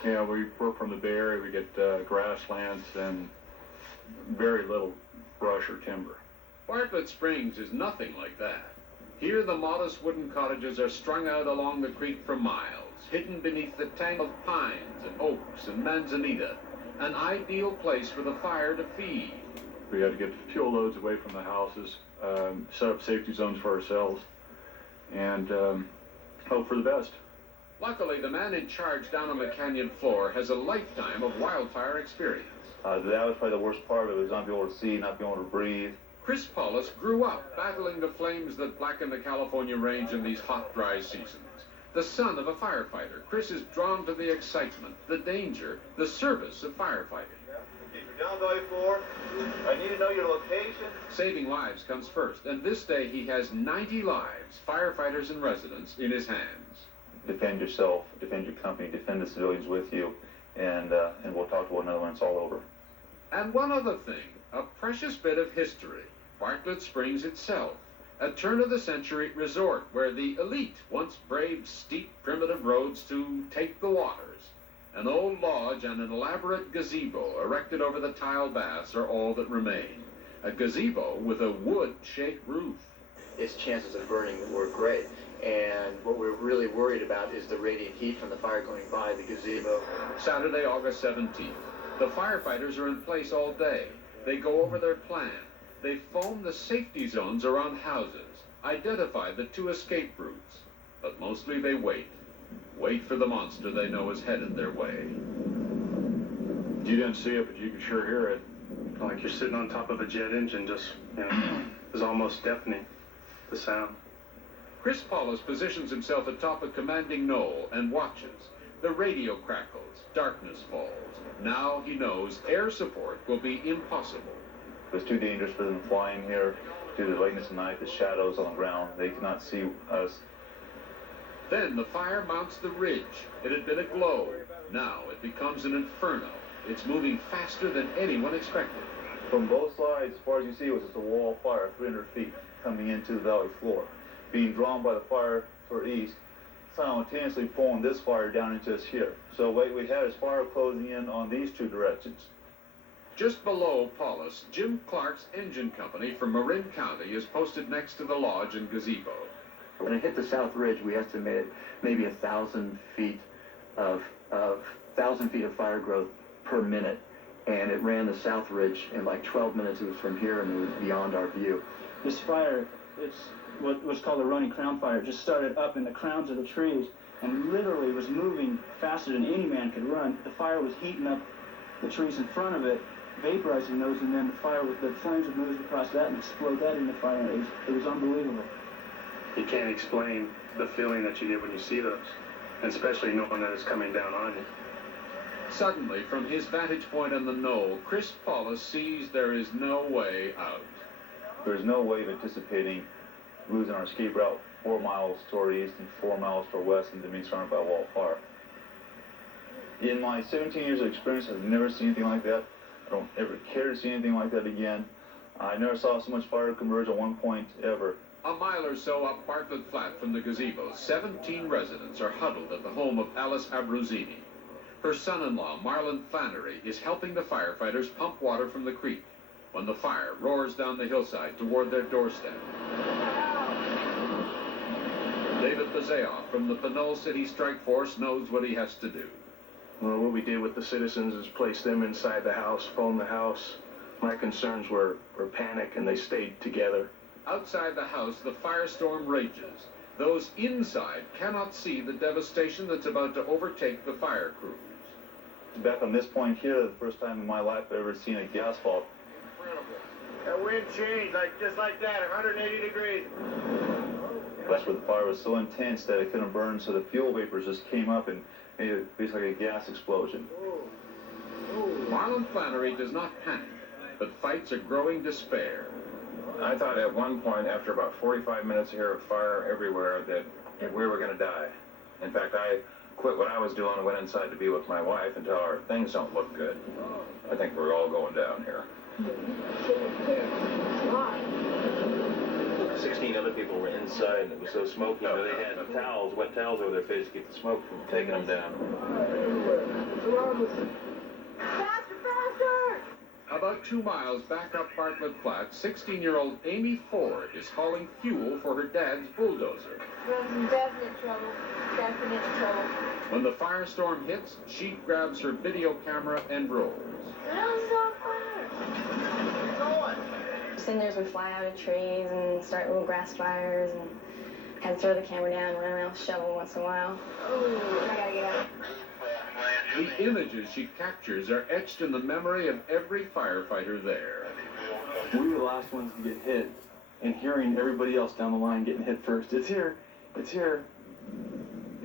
Yeah, we're from the Bay Area. We get grasslands and very little brush or timber. Bartlett Springs is nothing like that. Here the modest wooden cottages are strung out along the creek for miles, hidden beneath the tangle of pines and oaks and manzanita, an ideal place for the fire to feed. We had to get fuel loads away from the houses, set up safety zones for ourselves, and hope for the best. Luckily, the man in charge down on the canyon floor has a lifetime of wildfire experience. That was probably the worst part of it, was not being able to see, not being able to breathe. Chris Paulus grew up battling the flames that blacken the California range in these hot, dry seasons. The son of a firefighter, Chris is drawn to the excitement, the danger, the service of firefighting. Down Valley 4, I need to know your location. Saving lives comes first, and this day he has 90 lives, firefighters and residents, in his hands. Defend yourself, defend your company, defend the civilians with you, and we'll talk to one another when it's all over. And one other thing, a precious bit of history, Bartlett Springs itself, a turn-of-the-century resort where the elite once braved steep, primitive roads to take the waters. An old lodge and an elaborate gazebo erected over the tile baths are all that remain. A gazebo with a wood-shaped roof. Its chances of burning were great, and what we're really worried about is the radiant heat from the fire going by the gazebo. Saturday, August 17th. The firefighters are in place all day. They go over their plan. They foam the safety zones around houses, identify the 2 escape routes, but mostly they wait. Wait for the monster they know is headed their way. You didn't see it, but you could sure hear it. Like you're sitting on top of a jet engine, just, it was almost deafening, the sound. Chris Paulus positions himself atop a commanding knoll and watches. The radio crackles, darkness falls. Now he knows air support will be impossible. It was too dangerous for them flying here due to the lateness of night, the shadows on the ground. They could not see us. Then the fire mounts the ridge. It had been a glow. Now it becomes an inferno. It's moving faster than anyone expected. From both sides, as far as you see, it was just a wall of fire, 300 feet, coming into the valley floor. Being drawn by the fire toward east, simultaneously pulling this fire down into us here. So what we had is fire closing in on these 2 directions. Just below Paulus, Jim Clark's engine company from Marin County is posted next to the lodge and gazebo. When it hit the South Ridge, we estimated maybe 1,000 feet of fire growth per minute, and it ran the South Ridge in like 12 minutes. It was from here and it was beyond our view. This fire, what was called a running crown fire. It just started up in the crowns of the trees and literally was moving faster than any man could run. The fire was heating up the trees in front of it, vaporizing those, and then the flames would move across that and explode that in the fire. It was unbelievable. You can't explain the feeling that you get when you see those, and especially knowing that it's coming down on you. Suddenly, from his vantage point on the knoll, Chris Paulus sees there is no way out. There's no way of anticipating losing our escape route 4 miles toward east and 4 miles toward west and then being surrounded by a wall of fire. In my 17 years of experience, I've never seen anything like that. I don't ever care to see anything like that again. I never saw so much fire converge at one point ever. A mile or so up Bartlett Flat from the gazebo, 17 residents are huddled at the home of Alice Abruzzini. Her son-in-law, Marlon Flannery, is helping the firefighters pump water from the creek when the fire roars down the hillside toward their doorstep. David Bazayoff from the Pinole City Strike Force knows what he has to do. Well, what we did with the citizens is place them inside the house, phone the house. My concerns were panic, and they stayed together. Outside the house, the firestorm rages. Those inside cannot see the devastation that's about to overtake the fire crews. Back on this point here, the first time in my life I've ever seen a gas fault. That wind changed, just like that, 180 degrees. That's where the fire was so intense that it couldn't burn, so the fuel vapors just came up and made it basically a gas explosion. Marlon Flannery does not panic, but fights a growing despair. I thought at one point, after about 45 minutes here of fire everywhere, that we were going to die. In fact, I quit what I was doing and went inside to be with my wife until our things don't look good. I think we're all going down here. 16 other people were inside, and it was so smoky that they had towels, wet towels over their face to keep the smoke from taking them down. Faster, faster! About 2 miles back up Bartlett Flat, 16-year-old Amy Ford is hauling fuel for her dad's bulldozer. We're in definite trouble. Definite trouble. When the firestorm hits, she grabs her video camera and rolls. Cinders would fly out of trees and start little grass fires, and had to throw the camera down and run around with a shovel once in a while. Oh, I gotta get out. The images she captures are etched in the memory of every firefighter there. We were the last ones to get hit, and hearing everybody else down the line getting hit first. It's here, it's here.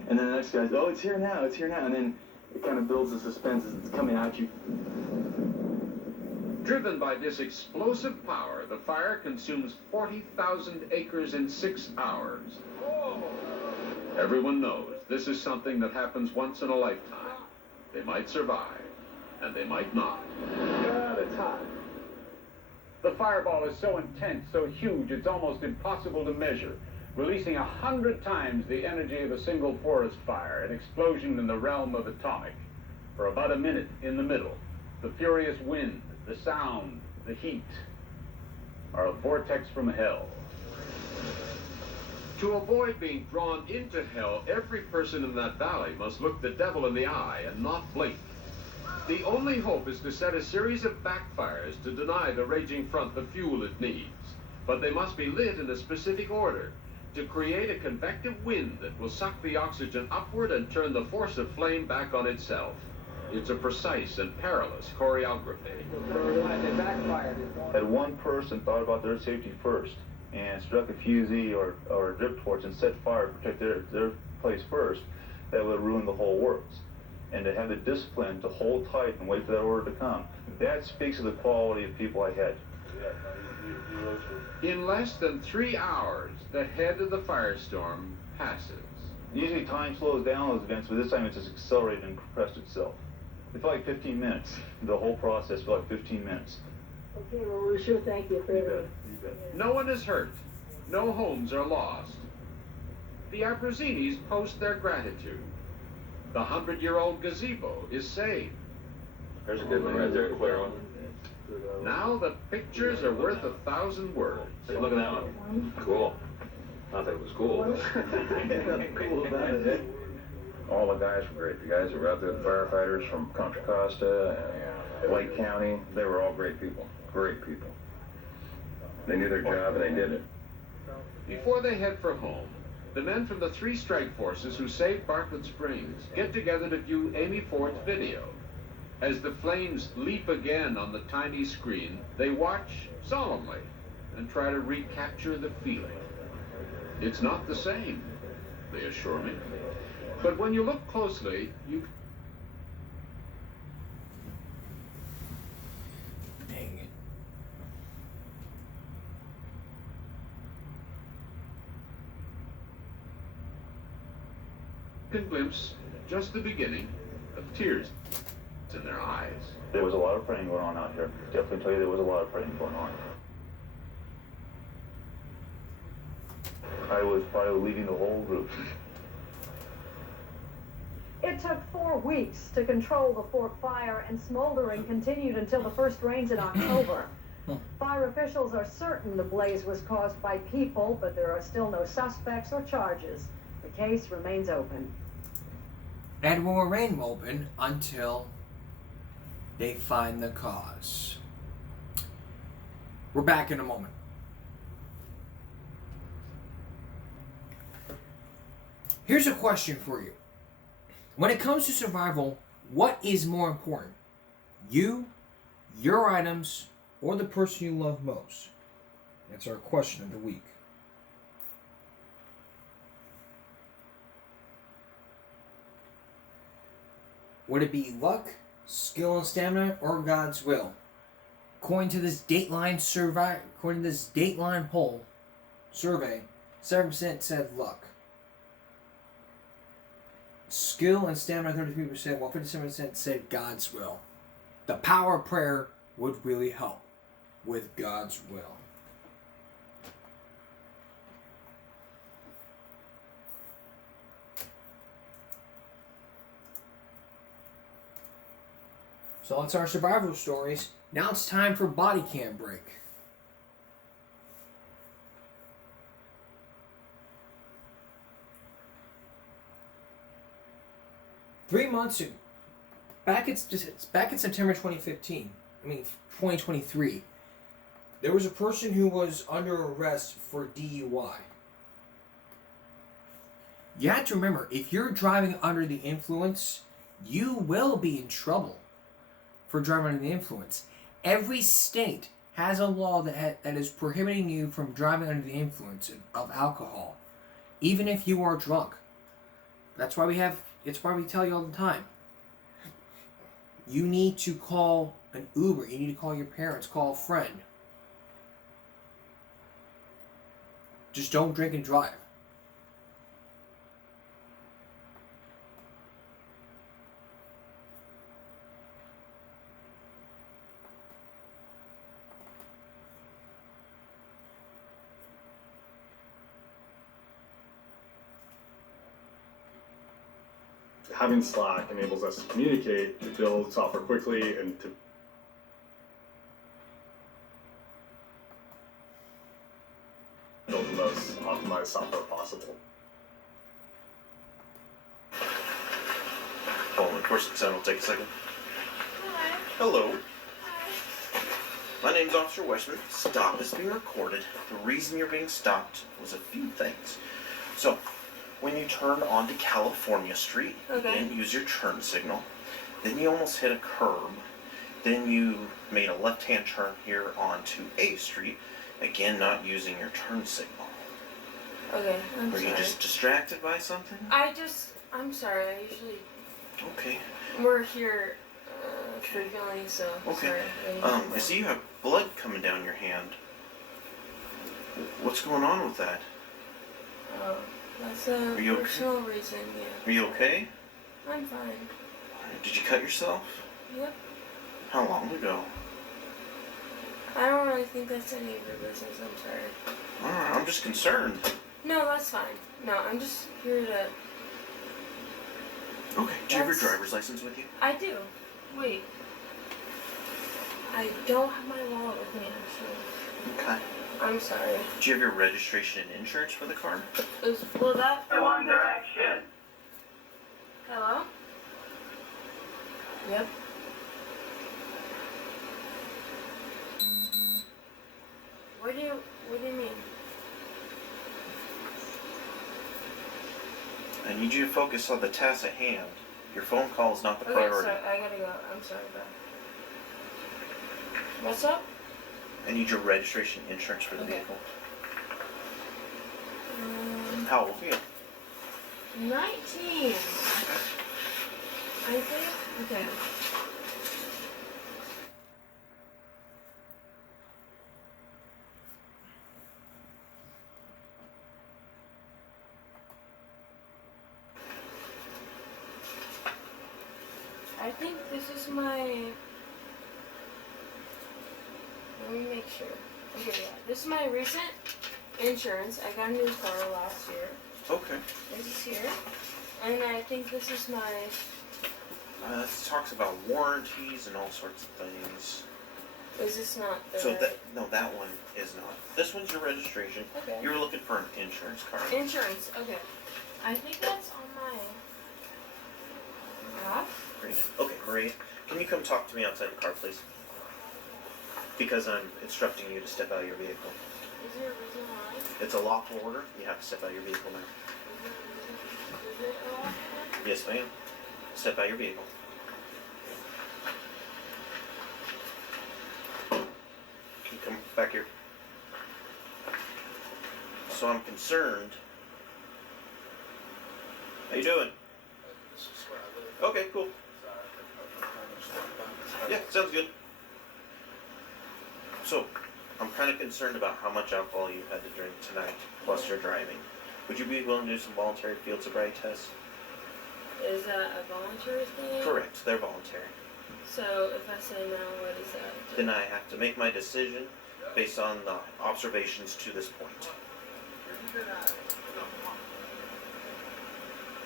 And then the next guy's, oh, it's here now, it's here now. And then it kind of builds the suspense as it's coming at you. Driven by this explosive power, the fire consumes 40,000 acres in 6 hours. Everyone knows this is something that happens once in a lifetime. They might survive, and they might not. It's hot. The fireball is so intense, so huge, it's almost impossible to measure, releasing 100 times the energy of a single forest fire, an explosion in the realm of atomic. For about a minute in the middle, the furious wind, the sound, the heat are a vortex from hell. To avoid being drawn into hell, every person in that valley must look the devil in the eye and not blink. The only hope is to set a series of backfires to deny the raging front the fuel it needs. But they must be lit in a specific order to create a convective wind that will suck the oxygen upward and turn the force of flame back on itself. It's a precise and perilous choreography. Had one person thought about their safety first and struck a fusee or a drip torch and set fire to protect their place first, that would ruin the whole works. And to have the discipline to hold tight and wait for that order to come, that speaks of the quality of people I had. In less than 3 hours, the head of the firestorm passes. Usually time slows down those events, but this time it's just accelerated and compressed itself. It felt like 15 minutes. The whole process felt like 15 minutes. Okay, well, we sure thank you for everything. No one is hurt. No homes are lost. The Abruzzinis post their gratitude. The 100-year-old gazebo is saved. There's a good one right there, a clear one. Now the pictures are worth 1,000 words. Hey, look at that one. Cool. Not that it was cool. Nothing cool about it. All the guys were great. The guys that were out there, the firefighters from Contra Costa and Lake County, they were all great people. Great people. They knew their job and they did it. Before they head for home, the men from the 3 strike forces who saved Bartlett Springs get together to view Amy Ford's video. As the flames leap again on the tiny screen, they watch solemnly and try to recapture the feeling. It's not the same, they assure me. But when you look closely, you can glimpse just the beginning of tears in their eyes. There was a lot of praying going on out here. Definitely tell you there was a lot of praying going on. I was probably leading the whole group. It took 4 weeks to control the fort fire, and smoldering continued until the first rains in October. Fire officials are certain the blaze was caused by people, but there are still no suspects or charges. The case remains open. And will remain open until they find the cause. We're back in a moment. Here's a question for you. When it comes to survival, what is more important? You, your items, or the person you love most? That's our question of the week. Would it be luck, skill and stamina, or God's will? According to this Dateline poll survey, 7% said luck. Skill and stamina, 33%, while 57% said God's will. The power of prayer would really help with God's will. So that's our survival stories. Now it's time for body cam break. Three months ago, back in September 2023, there was a person who was under arrest for DUI. You have to remember, if you're driving under the influence, you will be in trouble for driving under the influence. Every state has a law that is prohibiting you from driving under the influence of alcohol, even if you are drunk. It's why we tell you all the time. You need to call an Uber. You need to call your parents. Call a friend. Just don't drink and drive. Having Slack enables us to communicate, to build software quickly, and to build the most optimized software possible. Hold on, of course, sound will take a second. Hello. My name's Officer Westman. Stop is being recorded. The reason you're being stopped was a few things. So, when you turned onto California Street, you didn't use your turn signal. Then you almost hit a curb. Then you made a left-hand turn here onto A Street. Again, not using your turn signal. Okay, I'm Were sorry. you just distracted by something? I'm sorry, I usually... Okay. We're here frequently, so Okay. sorry. I see you have blood coming down your hand. What's going on with that? Oh, that's a Are you okay? personal reason, yeah. Are you okay? I'm fine. Did you cut yourself? Yep. How long ago? I don't really think that's any of your business, I'm sorry. Alright, I'm just concerned. No, that's fine. No, I'm just here to... Okay, do you have your That's- driver's license with you? I do. Wait. I don't have my wallet with me, actually. Okay. I'm sorry. Do you have your registration and insurance for the car? Will that... One Direction! Hello? Yep. What do you mean? I need you to focus on the task at hand. Your phone call is not the Okay, priority. sorry, I gotta go. I'm sorry, bro. What's up? I need your registration insurance for the Okay. vehicle. How old are you? 19. I think. Okay. I think this is my. Let me make sure. Okay, yeah. This is my recent insurance. I got a new car last year. Okay. This is here. And I think this is my. This talks about warranties and all sorts of things. Is this not the. So that one is not. This one's your registration. Okay. You're looking for an insurance card. Insurance, okay. I think that's on my. App? Great. Okay, Maria, can you come talk to me outside the car, please? Because I'm instructing you to step out of your vehicle. Is there a reason why? It's a lawful order. You have to step out of your vehicle now. Is it a lawful order? Yes, ma'am. Step out of your vehicle. Can you come back here? So I'm concerned. How you doing? Okay, cool. Yeah, sounds good. So, I'm kind of concerned about how much alcohol you had to drink tonight, plus you're driving. Would you be willing to do some voluntary field sobriety tests? Is that a voluntary thing? Correct, they're voluntary. So if I say no, what is that? Then I have to make my decision based on the observations to this point.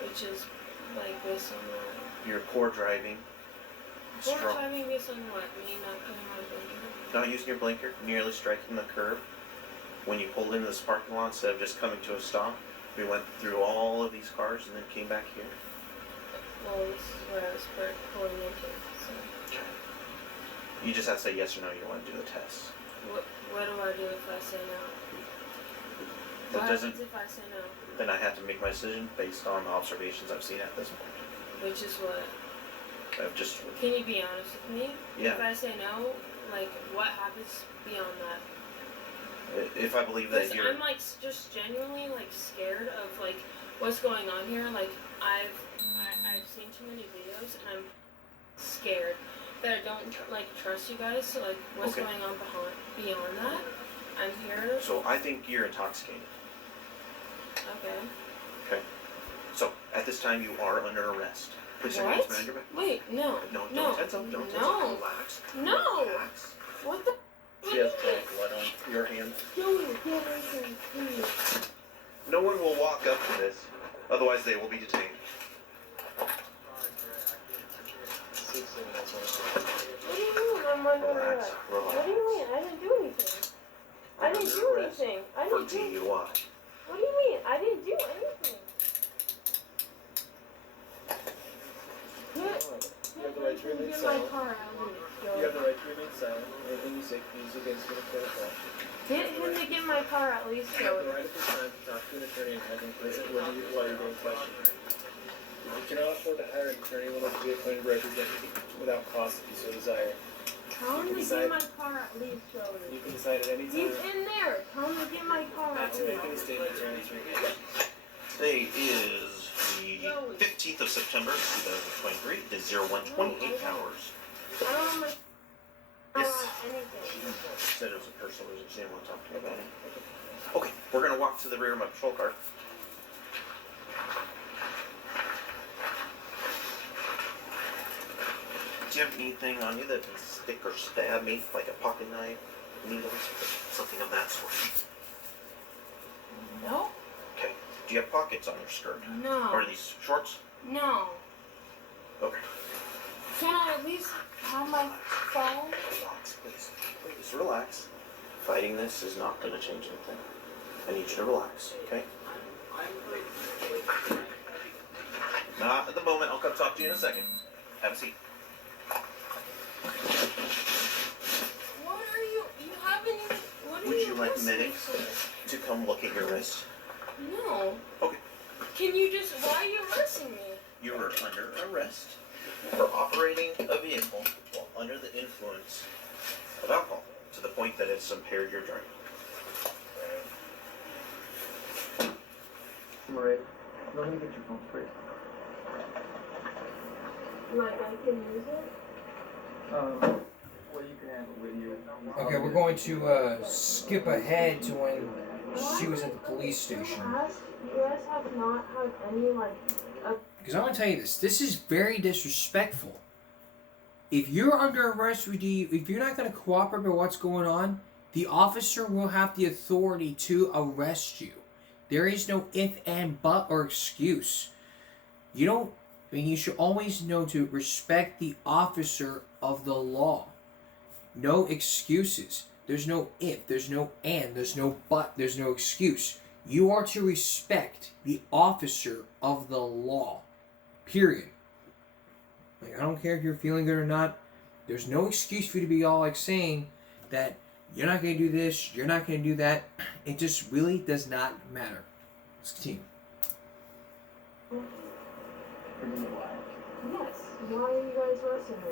Which is like based on what? Your poor driving, Poor strong, driving based on what? Me not putting my blinker? not using your blinker, nearly striking the curb. When you pulled into this parking lot, instead of just coming to a stop, we went through all of these cars and then came back here. Well, this is where I was pulling into. So. You just have to say yes or no, you want to do the test. What do I do if I say no? That What doesn't, happens if I say no? then I have to make my decision based on the observations I've seen at this point. Which is what? I've just, Can you be honest with me? Yeah. If I say no, like what happens beyond that? if I believe that Because you're, I'm like just genuinely like scared of like what's going on here. Like I've seen too many videos and I'm scared that I don't like trust you guys. So like what's Okay. going on beyond that? I'm here. so I think you're intoxicated. Okay. Okay. So at this time you are under arrest. Please your What? hands behind your back. Wait, no. No, no. don't tense up, don't tense No. up. Relax. No. Relax. What the? She has black blood on your hand. Joey, get away from me, please. No one will walk up to this, otherwise they will be detained. What do you mean I'm under Relax, arrest? relax. What do you mean? I didn't do anything. I didn't do anything. I For didn't do. DUI. What do you mean? I didn't do anything. You have the right to remain Get my silent. car out of You have the right to remain silent. Anything you say can be used against you in a court of law. Get him to get my car at least. You have the right at this time to talk to an attorney and have him present while you're being questioned. If you cannot afford to hire an attorney, will have to be appointed representative without cost if you so desire. Tell him to get my car at least. You can decide at any He's time in there. Tell him to get my car not at to make any least. statements or answer any questions. Today is the 15th of September, 2023. It is 0128 hours. I don't want Yes. anything. Said it was a personal reason. She didn't want to talk to me about it. Okay, we're going to walk to the rear of my patrol car. Do you have anything on you that can stick or stab me, like a pocket knife, needles, something of that sort? No. Okay. Do you have pockets on your skirt? No. Are these shorts? No. Okay. Can I at least have my phone? Relax, please. Please relax. Fighting this is not going to change anything. I need you to relax, okay? Not at the moment. I'll come talk to you in a second. Have a seat. What are you? You haven't even. What are Would you like listening medics for? to come look at your wrist? No. Okay. Can you just, why are you arresting me? You are under arrest for operating a vehicle while under the influence of alcohol to the point that it's impaired your driving. Maria, let me get your phone first. Like, I can use it? Well, you can have it with you. Okay, we're going to skip ahead to when she was at the police station. You guys have not had any, like, Because I want to tell you this. This is very disrespectful. If you're under arrest, if you're not going to cooperate with what's going on, the officer will have the authority to arrest you. There is no if and but or excuse. You should always know to respect the officer of the law. No excuses. There's no if, there's no and, there's no but, there's no excuse. You are to respect the officer of the law. Period. Like, I don't care if you're feeling good or not. There's no excuse for you to be all like saying that you're not going to do this, you're not going to do that. It just really does not matter. Let's continue. Yes. Why are you guys arresting me?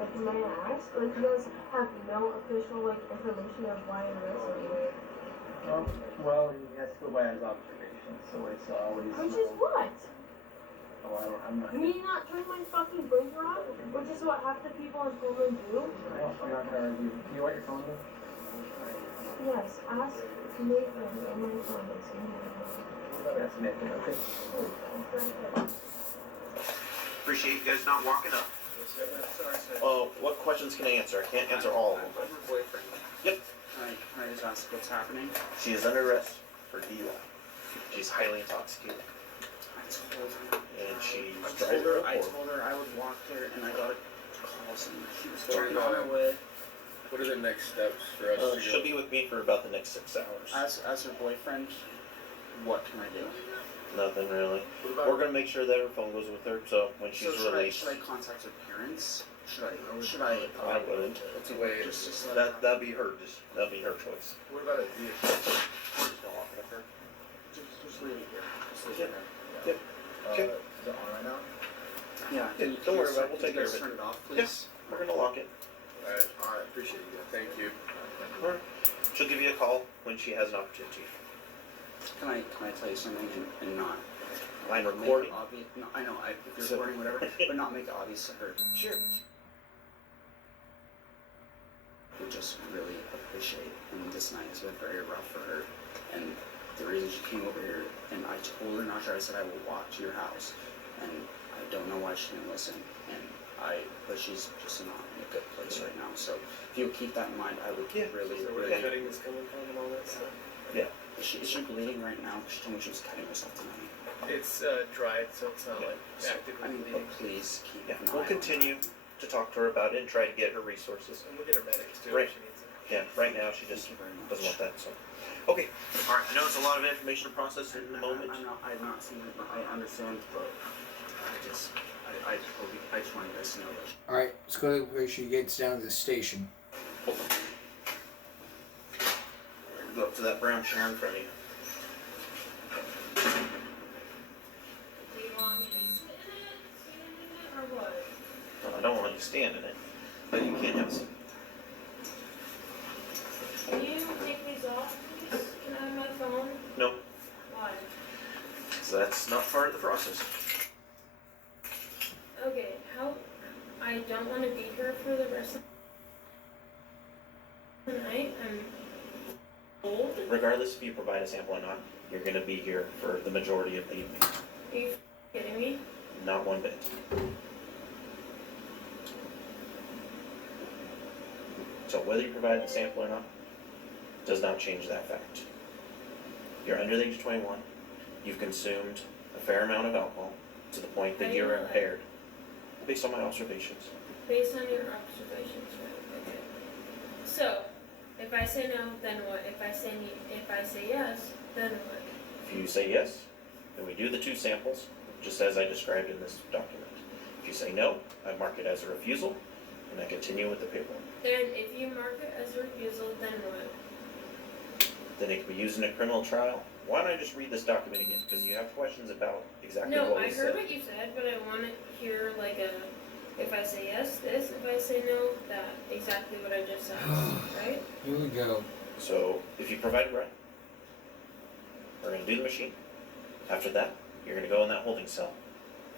Like, may I ask? Like, you guys have no official, like, information of why you're arresting me. Well, he has to go by his observation, so it's always... Which is what? Oh, I'm not... Me not turn my fucking blinker on? Which is what half the people in Poland do? No, I'm not gonna argue. Do you want your phone though? Yes, ask Nathan on my phone. That's Nathan, okay. Appreciate you guys not walking up. Sorry, sir. What questions can I answer? I can't answer all of them. I'm her boyfriend. Yep. Can I just ask what's happening? She is under arrest for DUI. She's highly intoxicated. I told her. And she's I driving her I forward. told her I would walk there, and I got a call saying she was starting on her way. What are the next steps for us to She'll be with me for about the next 6 hours. As her boyfriend, what can I do? Nothing really. We're gonna make sure that her phone goes with her, so when she's So released. should I contact her parents? Should I? I wouldn't. What's a way? That'd be her. That'd be her choice. What about a vehicle? Just don't walk it up her. Just leave it here. Just leave Yep. it Yep. Okay. Is it on right now? Yeah. Yeah, don't worry about it. We'll take care of it. Turn it off, please. Yes. We're gonna lock it. Alright, appreciate you. Thank you. Alright. She'll give you a call when she has an opportunity. Can I tell you something and not Line make recording. it obvious? No, I know. If you're recording, whatever, but not make it obvious to her. Sure. Would just really appreciate. And this night has been very rough for her. And the reason she came over here, and I told her not to. I said I will walk to your house, and I don't know why she didn't listen. But she's just not in a good place right now. So if you'll keep that in mind, I would really. So where the cutting is coming from and all that stuff? Yeah. Is she bleeding right now? She told me she was cutting herself tonight. It's dried, so it's not like actively bleeding. Please keep Yeah. an eye We'll on continue to talk to her about it and try to get her resources. And we'll get her medics too Right. if she needs it. Yeah. Right now she just doesn't want that. So. Okay. All right. I know it's a lot of information to process in the moment. I've not seen it, but I understand. But I just want you guys to know that. Alright, let's go where she gets down to the station. Go up to that brown chair in front of you. Do you want me to sit in it, or what? Well, I don't want you to stand in it, but you can't have a seat. Can you take these off, please? Can I have my phone? No. Why? So that's not part of the process. Okay, I don't want to be here for the rest of the night. I'm old. Regardless if you provide a sample or not, you're going to be here for the majority of the evening. Are you kidding me? Not one bit. So whether you provide the sample or not does not change that fact. You're under the age of 21. You've consumed a fair amount of alcohol to the point that you're impaired. Based on my observations. Based on your observations, right? Okay. So, if I say no, then what? If I say yes, then what? If you say yes, then we do the 2 samples, just as I described in this document. If you say no, I mark it as a refusal, and I continue with the paperwork. Then, if you mark it as a refusal, then what? then it can be used in a criminal trial. Why don't I just read this document again? Because you have questions about exactly No, what I was heard said. what you said, but I want to hear like a. If I say yes, this. If I say no, that. Exactly what I just said. Right? Here we go. So, if you provide breath, we're going to do the machine. After that, you're going to go in that holding cell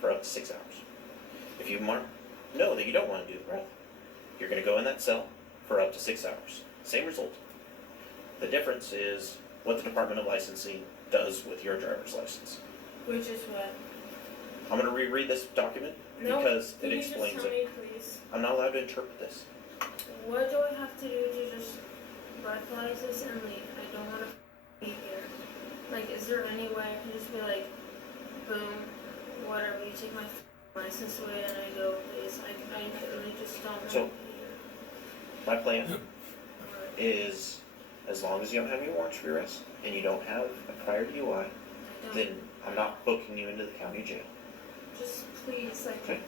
for up to 6 hours. If you know that you don't want to do the breath, you're going to go in that cell for up to 6 hours. Same result. The difference is what the Department of Licensing does with your driver's license. Which is what? I'm going to reread this document No, because can it you just explains tell it. me, please? I'm not allowed to interpret this. What do I have to do to just breathalyze this and leave? I don't want to be here. Like, is there any way I can just be like, boom, whatever, you take my license away and I go, please? I really just don't want to So- be here. My plan is, as long as you don't have any warrants for your arrest and you don't have a prior DUI, then I'm not booking you into the county jail. Just please, like, Okay.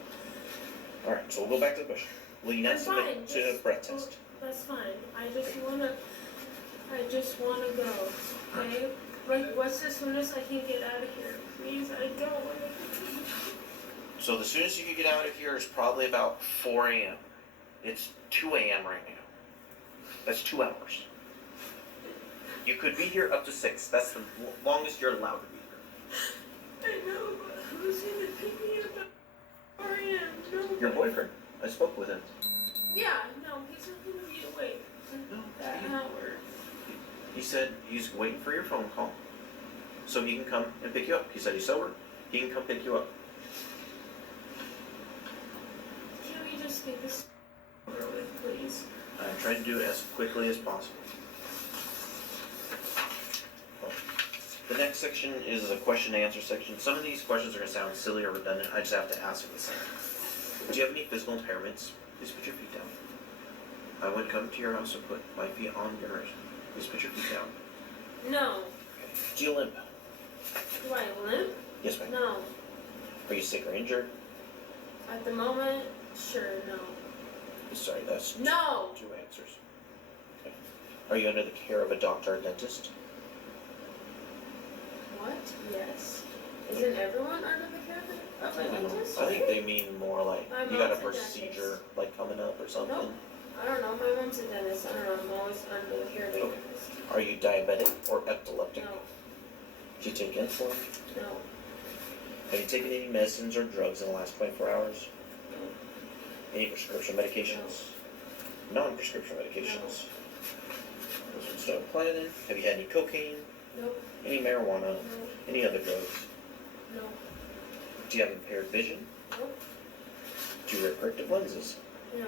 Alright, so we'll go back to the question. Will you not I'm fine, submit to a just- breath test? that's fine. I just wanna go, okay? Like, what's the soonest I can get out of here? Please, I don't wanna. So the soonest you can get out of here is probably about 4 a.m. It's 2 a.m. right now. That's 2 hours. You could be here up to 6. That's the longest you're allowed to be here. I know, but who's gonna pick me up at 4 a.m.? No. Your boyfriend. I spoke with him. Yeah, no, he's not gonna be awake that hour. He said he's waiting for your phone call so he can come and pick you up. He said he's sober. He can come pick you up. Can we just get this over with, please? I'm trying to do it as quickly as possible. The next section is a question and answer section. Some of these questions are going to sound silly or redundant. I just have to ask this. Do you have any physical impairments? Please put your feet down. I would come to your house and put my feet on yours. Please put your feet down. No. Do you limp? Do I limp? Yes, ma'am. No. Are you sick or injured? At the moment, sure, no. Sorry, that's No! 2 answers. Okay. Are you under the care of a doctor or dentist? What? Yes. Isn't everyone under the care of a dentist? I think they mean more like My you got a mom's a procedure like coming up or something. Nope. I don't know. My mom's a dentist. I don't know. I'm always under the care of a dentist. Are you diabetic or epileptic? No. Do you take insulin? No. Have you taken any medicines or drugs in the last 24 hours? Any prescription medications? Non-prescription medications? Those ones don't apply then. Have you had any cocaine? Nope. Any marijuana? No. Any other drugs? No. Do you have impaired vision? Nope. Do you wear corrective lenses? No.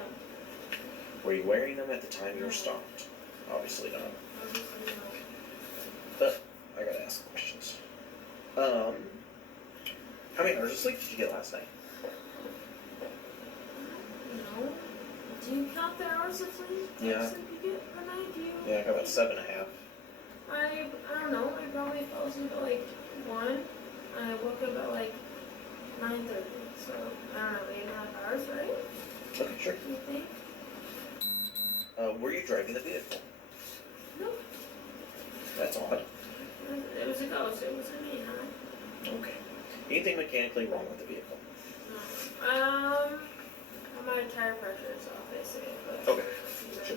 Were you wearing them at the time you were stopped? Obviously not. Obviously no. But I gotta ask questions. How many hours of sleep did you get last night? No. Do you count the hours of sleep? Yeah. Sleep you get per night? Do you? Yeah, I got about 7.5. I don't know. I probably fell asleep at like 1. I woke up at like 9:30. So I don't know, 8.5 hours, right? Okay, sure. Do you think? Were you driving the vehicle? No. That's odd. It was a ghost. It wasn't me, huh? Okay. Anything mechanically wrong with the vehicle? My tire pressure is off, they say. But Okay. Sure.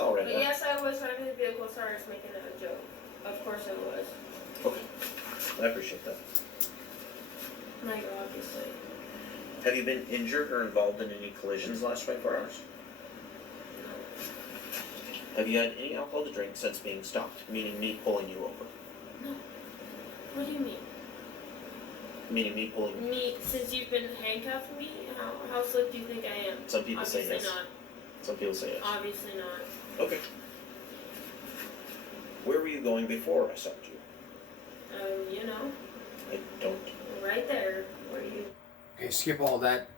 All right. But yes, I was driving the vehicle. Sorry, I was making a joke. Of course I was. Okay. I appreciate that. Like, obviously. Have you been injured or involved in any collisions the last 24 hours? Have you had any alcohol to drink since being stopped, meaning me pulling you over? No. What do you mean? Meaning me pulling you. Me, since you've been handcuffed me, how slick do you think I am? Some people say Obviously yes. not. Some people say yes. Obviously not. Okay. Where were you going before I stopped you? You know, I don't. right there where you. Okay, skip all that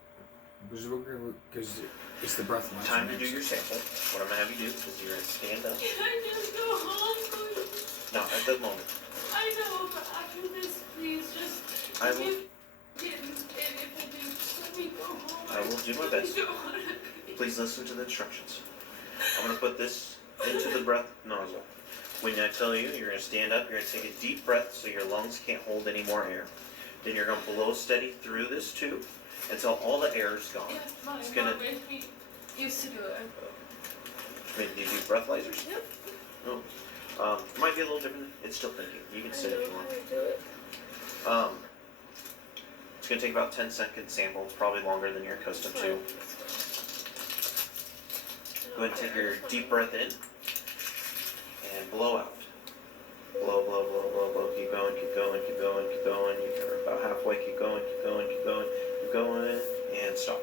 because it's the breathalyzer. Time to do your sample. What I'm gonna have you do is you're gonna stand up. Can I just go home, please? Not at the moment. I know, but after this, please just. I will. Let me go home. I will do my best. Please listen to the instructions. I'm gonna put this into the breath nozzle. When I tell you, you're going to stand up, you're going to take a deep breath so your lungs can't hold any more air. Then you're going to blow steady through this tube until all the air is gone. Yeah, my It's gonna mom made me used to do it. maybe you do breathalyzers. Yep. No. It might be a little different. It's still thinking. You can sit if you want. Do it. It's going to take about 10 second sample. It's probably longer than you're accustomed to. Go ahead and take your deep breath in and blow out. Blow, blow, blow, blow, blow. Keep going, keep going, keep going, keep going. You're about halfway. Keep going, keep going, keep going, keep going, and stop.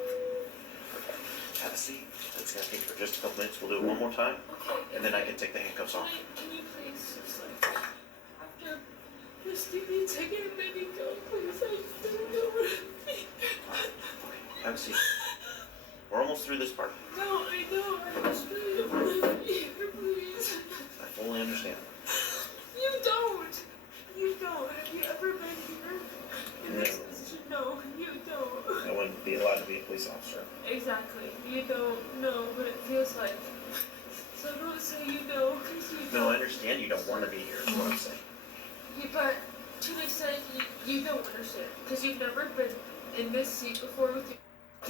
Okay. Have a seat. It's going to take for just a couple minutes. We'll do it one more time, and then I can take the handcuffs off. Can you please just like after just give me a ticket and let me go, please? I don't know what I mean. Have a seat. We're almost through this part. No, I know. I just really don't want to be here, please. I fully understand. You don't. You don't. Have you ever been here? In this position? No, you don't. I wouldn't be allowed to be a police officer. Exactly. You don't know what it feels like. So don't say you know, because you don't. No, I understand you don't want to be here, is what I'm saying. But to an extent, you don't understand. Because you've never been in this seat before with your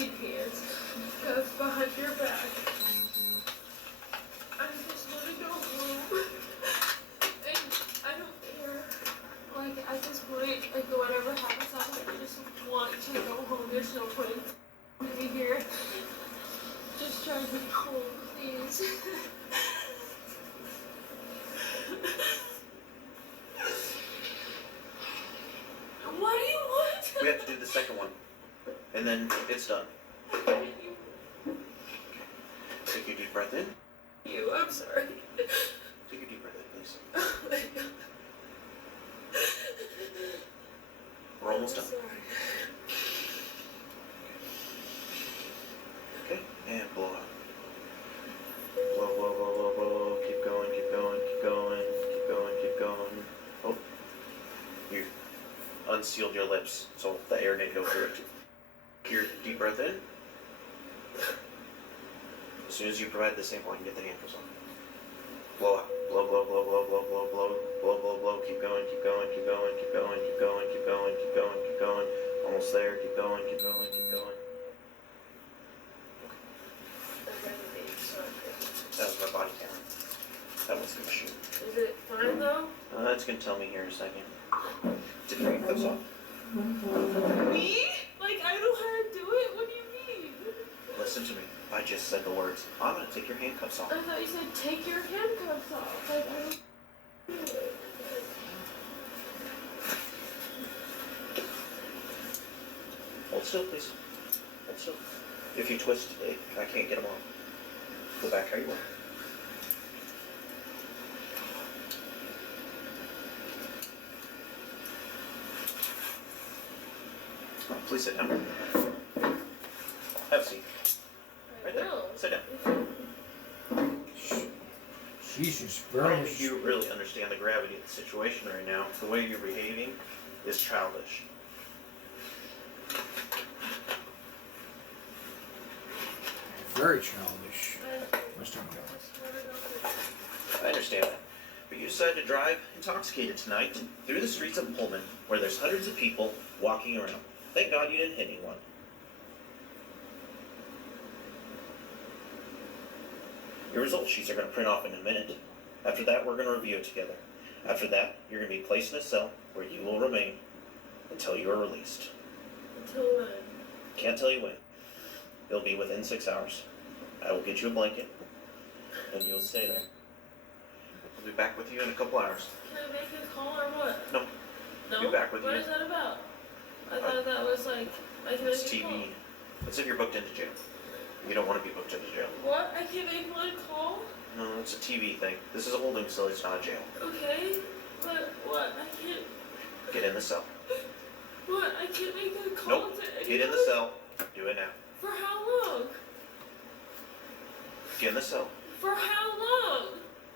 hands behind your back. I just want to go home. And I don't care. Like, at this point, like, whatever happens, I just want to go home. There's no point in me here. Just drive me home, please. What do you want? We have to do the second one, and then it's done. Take a deep breath in. I'm sorry. Take a deep breath in, please. Oh my God. We're almost done. Okay, and blow out. Blow, blow, blow, blow, blow. Keep going, keep going, keep going, keep going, keep going. Oh, you unsealed your lips, so the air didn't go through it. Your deep breath in. As soon as you provide the sample, I can get the handcuffs on. Blow out. Blow, blow, blow, blow, blow, blow, blow, blow, blow, blow. Keep going, keep going, keep going, keep going, keep going, keep going, keep going, keep going. Almost there. Keep going, keep going, keep going. That was my body camera. That was the machine. Is it fine though? It's gonna tell me here in a second. Did you get those off? Me? Like, I know how to do it? What do you mean? Listen to me. I just said the words. I'm gonna take your handcuffs off. I thought you said take your handcuffs off. Like, I don't do it. Hold still, please. Hold still. If you twist it, I can't get them off. Go back how you were. Please sit down. Have a seat. Right there. Sit down. She's just I don't very. think you really understand the gravity of the situation right now. The way you're behaving is childish. Very childish. Must have I understand that. But you decided to drive intoxicated tonight through the streets of Pullman, where there's hundreds of people walking around. Thank God you didn't hit anyone. Your results sheets are going to print off in a minute. After that, we're going to review it together. After that, you're going to be placed in a cell where you will remain until you are released. Until when? Can't tell you when. It'll be within 6 hours. I will get you a blanket, and you'll stay there. I'll be back with you in a couple hours. Can I make a call or what? No. No? Be back with What you. is that about? I thought that was like, I can make It's a call. TV. It's if you're booked into jail. You don't want to be booked into jail. What? I can't make one call? No, it's a TV thing. This is a holding facility, it's not a jail. Okay, but what? I can't. Get in the cell. What? I can't make a call Nope. to anyone? Get in the cell. Do it now. For how long? Get in the cell. For how long?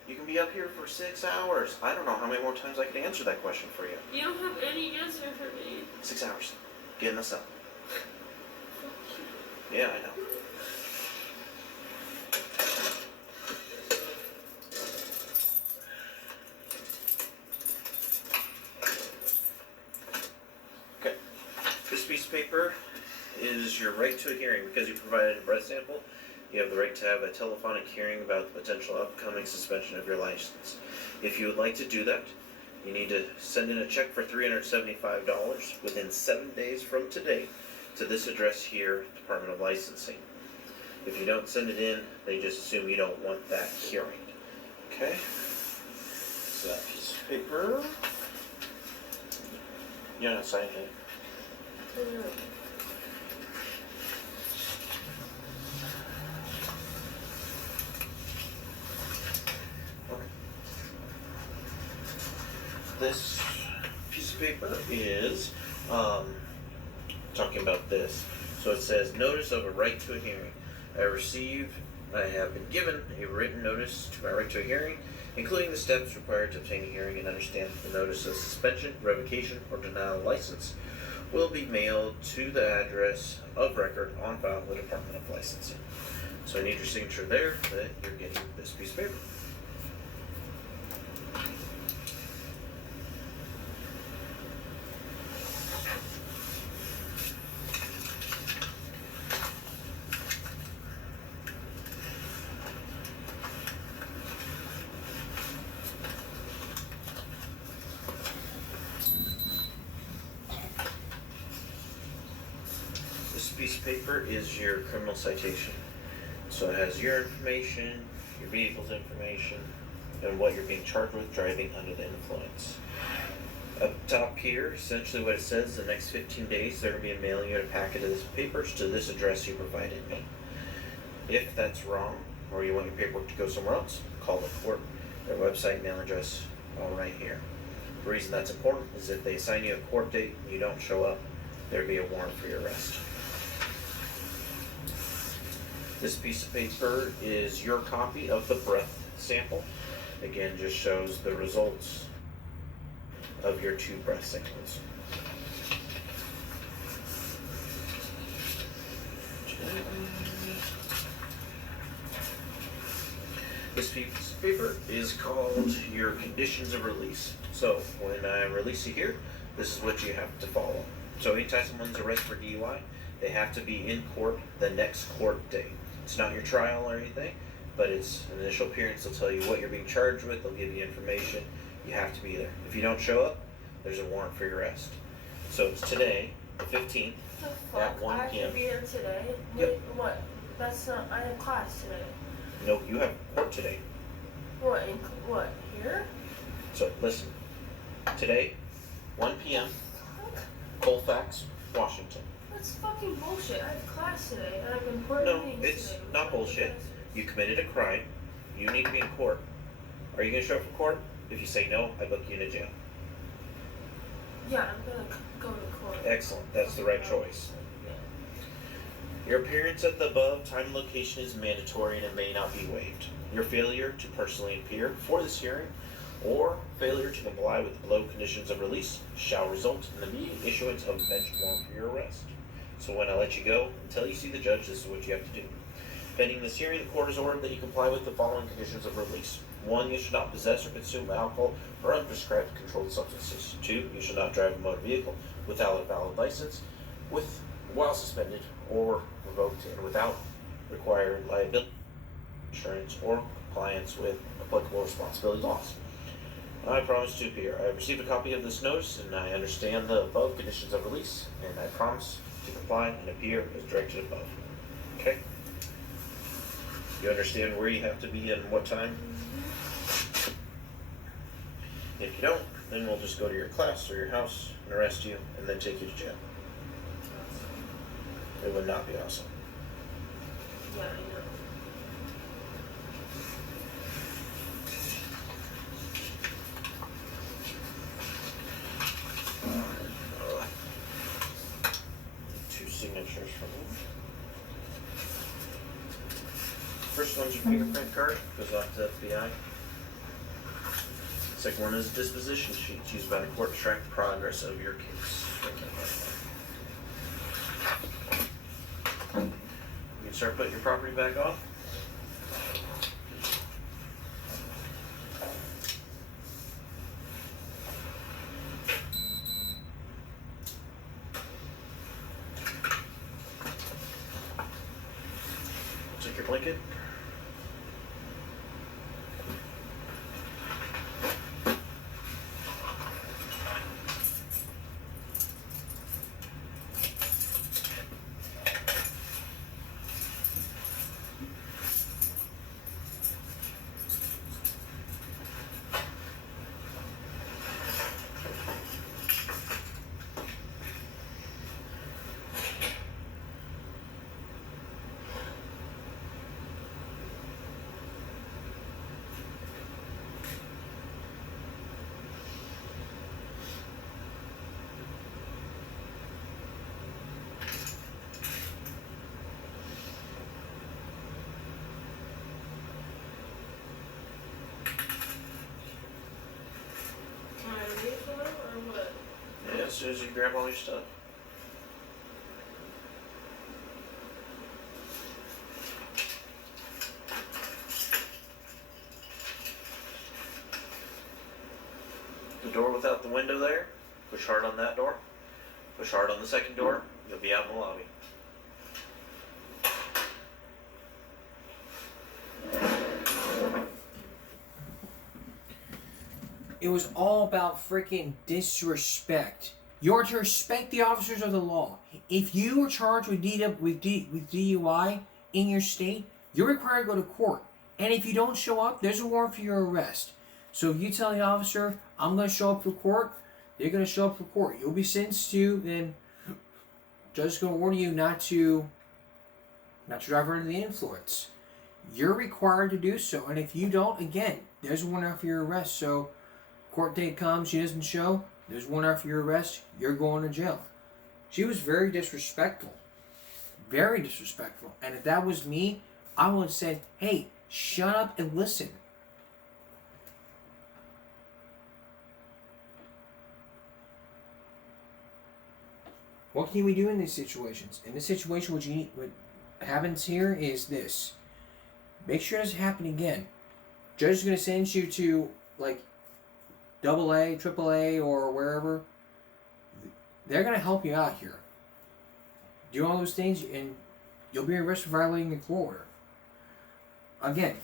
You can be up here for 6 hours. I don't know how many more times I can answer that question for you. You don't have any answer for me. 6 hours. Get in the cell. Yeah, I know. piece of paper is your right to a hearing. Because you provided a breath sample, you have the right to have a telephonic hearing about the potential upcoming suspension of your license. If you would like to do that, you need to send in a check for $375 within 7 days from today to this address here, Department of Licensing. If you don't send it in, they just assume you don't want that hearing. Okay? So that piece of paper. You're not signing it. This piece of paper is talking about this. So it says, notice of a right to a hearing. I have been given a written notice to my right to a hearing, including the steps required to obtain a hearing, and understand that the notice of suspension, revocation, or denial of license will be mailed to the address of record on file with the Department of Licensing. So I need your signature there that you're getting this piece of paper. This piece of paper is your criminal citation. So it has your information, your vehicle's information, and what you're being charged with, driving under the influence. Up top here, essentially what it says, the next 15 days they're going to be mailing you a packet of these papers to this address you provided me. If that's wrong, or you want your paperwork to go somewhere else, call the court. Their website, mail address, all right here. The reason that's important is if they assign you a court date and you don't show up, there'd be a warrant for your arrest. This piece of paper is your copy of the breath sample. Again, just shows the results of your 2 breath samples. This piece of paper is called your conditions of release. So when I release you here, this is what you have to follow. So anytime someone's arrested for DUI, they have to be in court the next court date. It's not your trial or anything, but it's an initial appearance. They'll tell you what you're being charged with. They'll give you information. You have to be there. If you don't show up, there's a warrant for your arrest. So it's today, the 15th, at 1 I have p.m. to be here today? Yep. Wait, what? That's not, I have class today. No, you have court today. What, what, here? So listen, today, 1 p.m., Colfax, Washington. That's fucking bullshit. I have class today, and I have important No, meetings it's today. not bullshit. You committed a crime. You need to be in court. Are you going to show up for court? If you say no, I book you into jail. Yeah, I'm gonna go to court. Excellent. That's the right choice. Your appearance at the above time and location is mandatory and it may not be waived. Your failure to personally appear for this hearing or failure to comply with the below conditions of release shall result in the immediate issuance of a bench warrant for your arrest. So when I let you go, until you see the judge, this is what you have to do. Pending this hearing, the court has ordered that you comply with the following conditions of release. 1, you should not possess or consume alcohol or unprescribed controlled substances. 2, you should not drive a motor vehicle without a valid license, while suspended or revoked and without required liability insurance or compliance with applicable responsibility laws. I promise to appear. I have received a copy of this notice and I understand the above conditions of release, and I promise to comply and appear as directed above. Okay? You understand where you have to be and what time? If you don't, then we'll just go to your class or your house and arrest you and then take you to jail. It would not be awesome. Yeah, I know. Two signatures from you. First one's your fingerprint card, goes off to the FBI. Second one is a disposition sheet used by the court to track the progress of your case. You can start putting your property back off. Take your blanket. Yeah, as soon as you grab all your stuff. The door without the window there, push hard on that door. Push hard on the second door, you'll be out in the lobby. It was all about freaking disrespect. You're to respect the officers of the law. If you are charged with DUI in your state, you're required to go to court. And if you don't show up, there's a warrant for your arrest. So if you tell the officer, I'm going to show up for court, they're going to show up for court. You'll be sentenced to, then judge is going to order you not to drive under the influence. You're required to do so. And if you don't, again, there's a warrant out for your arrest. So court date comes, she doesn't show, there's one out for your arrest, you're going to jail. She was very disrespectful. Very disrespectful. And if that was me, I would have said, hey, shut up and listen. What can we do in these situations? In this situation, what happens here is this. Make sure it doesn't happen again. Judge is going to send you to, like, AA, AAA, or wherever. They're going to help you out here. Do all those things, and you'll be arrested for violating the court order. Again,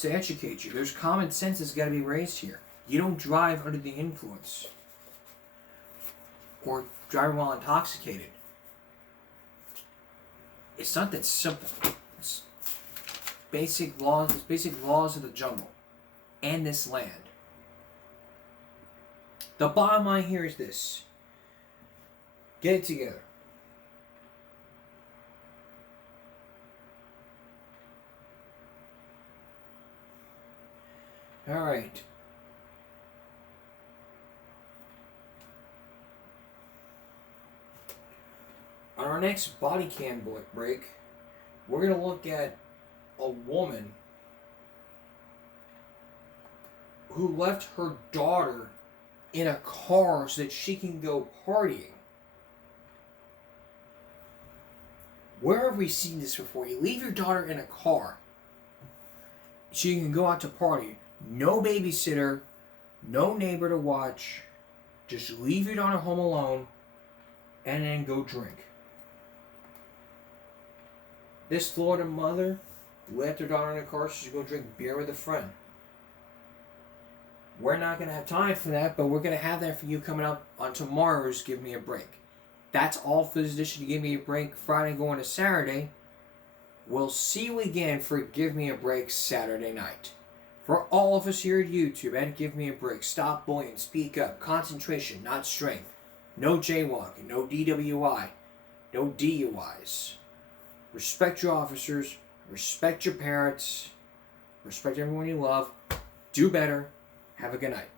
to educate you, there's common sense that's got to be raised here. You don't drive under the influence. Or drive while intoxicated. It's not that simple. It's basic laws of the jungle and this land. The bottom line here is this. Get it together. All right. On our next body cam break, we're going to look at a woman who left her daughter in a car so that she can go partying. Where have we seen this before? You leave your daughter in a car so you can go out to party. No babysitter, no neighbor to watch. Just leave your daughter home alone and then go drink. This Florida mother left her daughter in a car so she could go drink beer with a friend. We're not going to have time for that, but we're going to have that for you coming up on tomorrow's Give Me a Break. That's all for this edition of Give Me a Break, Friday going to Saturday. We'll see you again for Give Me a Break Saturday night. For all of us here at YouTube and Give Me a Break, stop bullying, speak up, concentration, not strength. No jaywalking, no DWI, no DUIs. Respect your officers, respect your parents, respect everyone you love, do better, have a good night.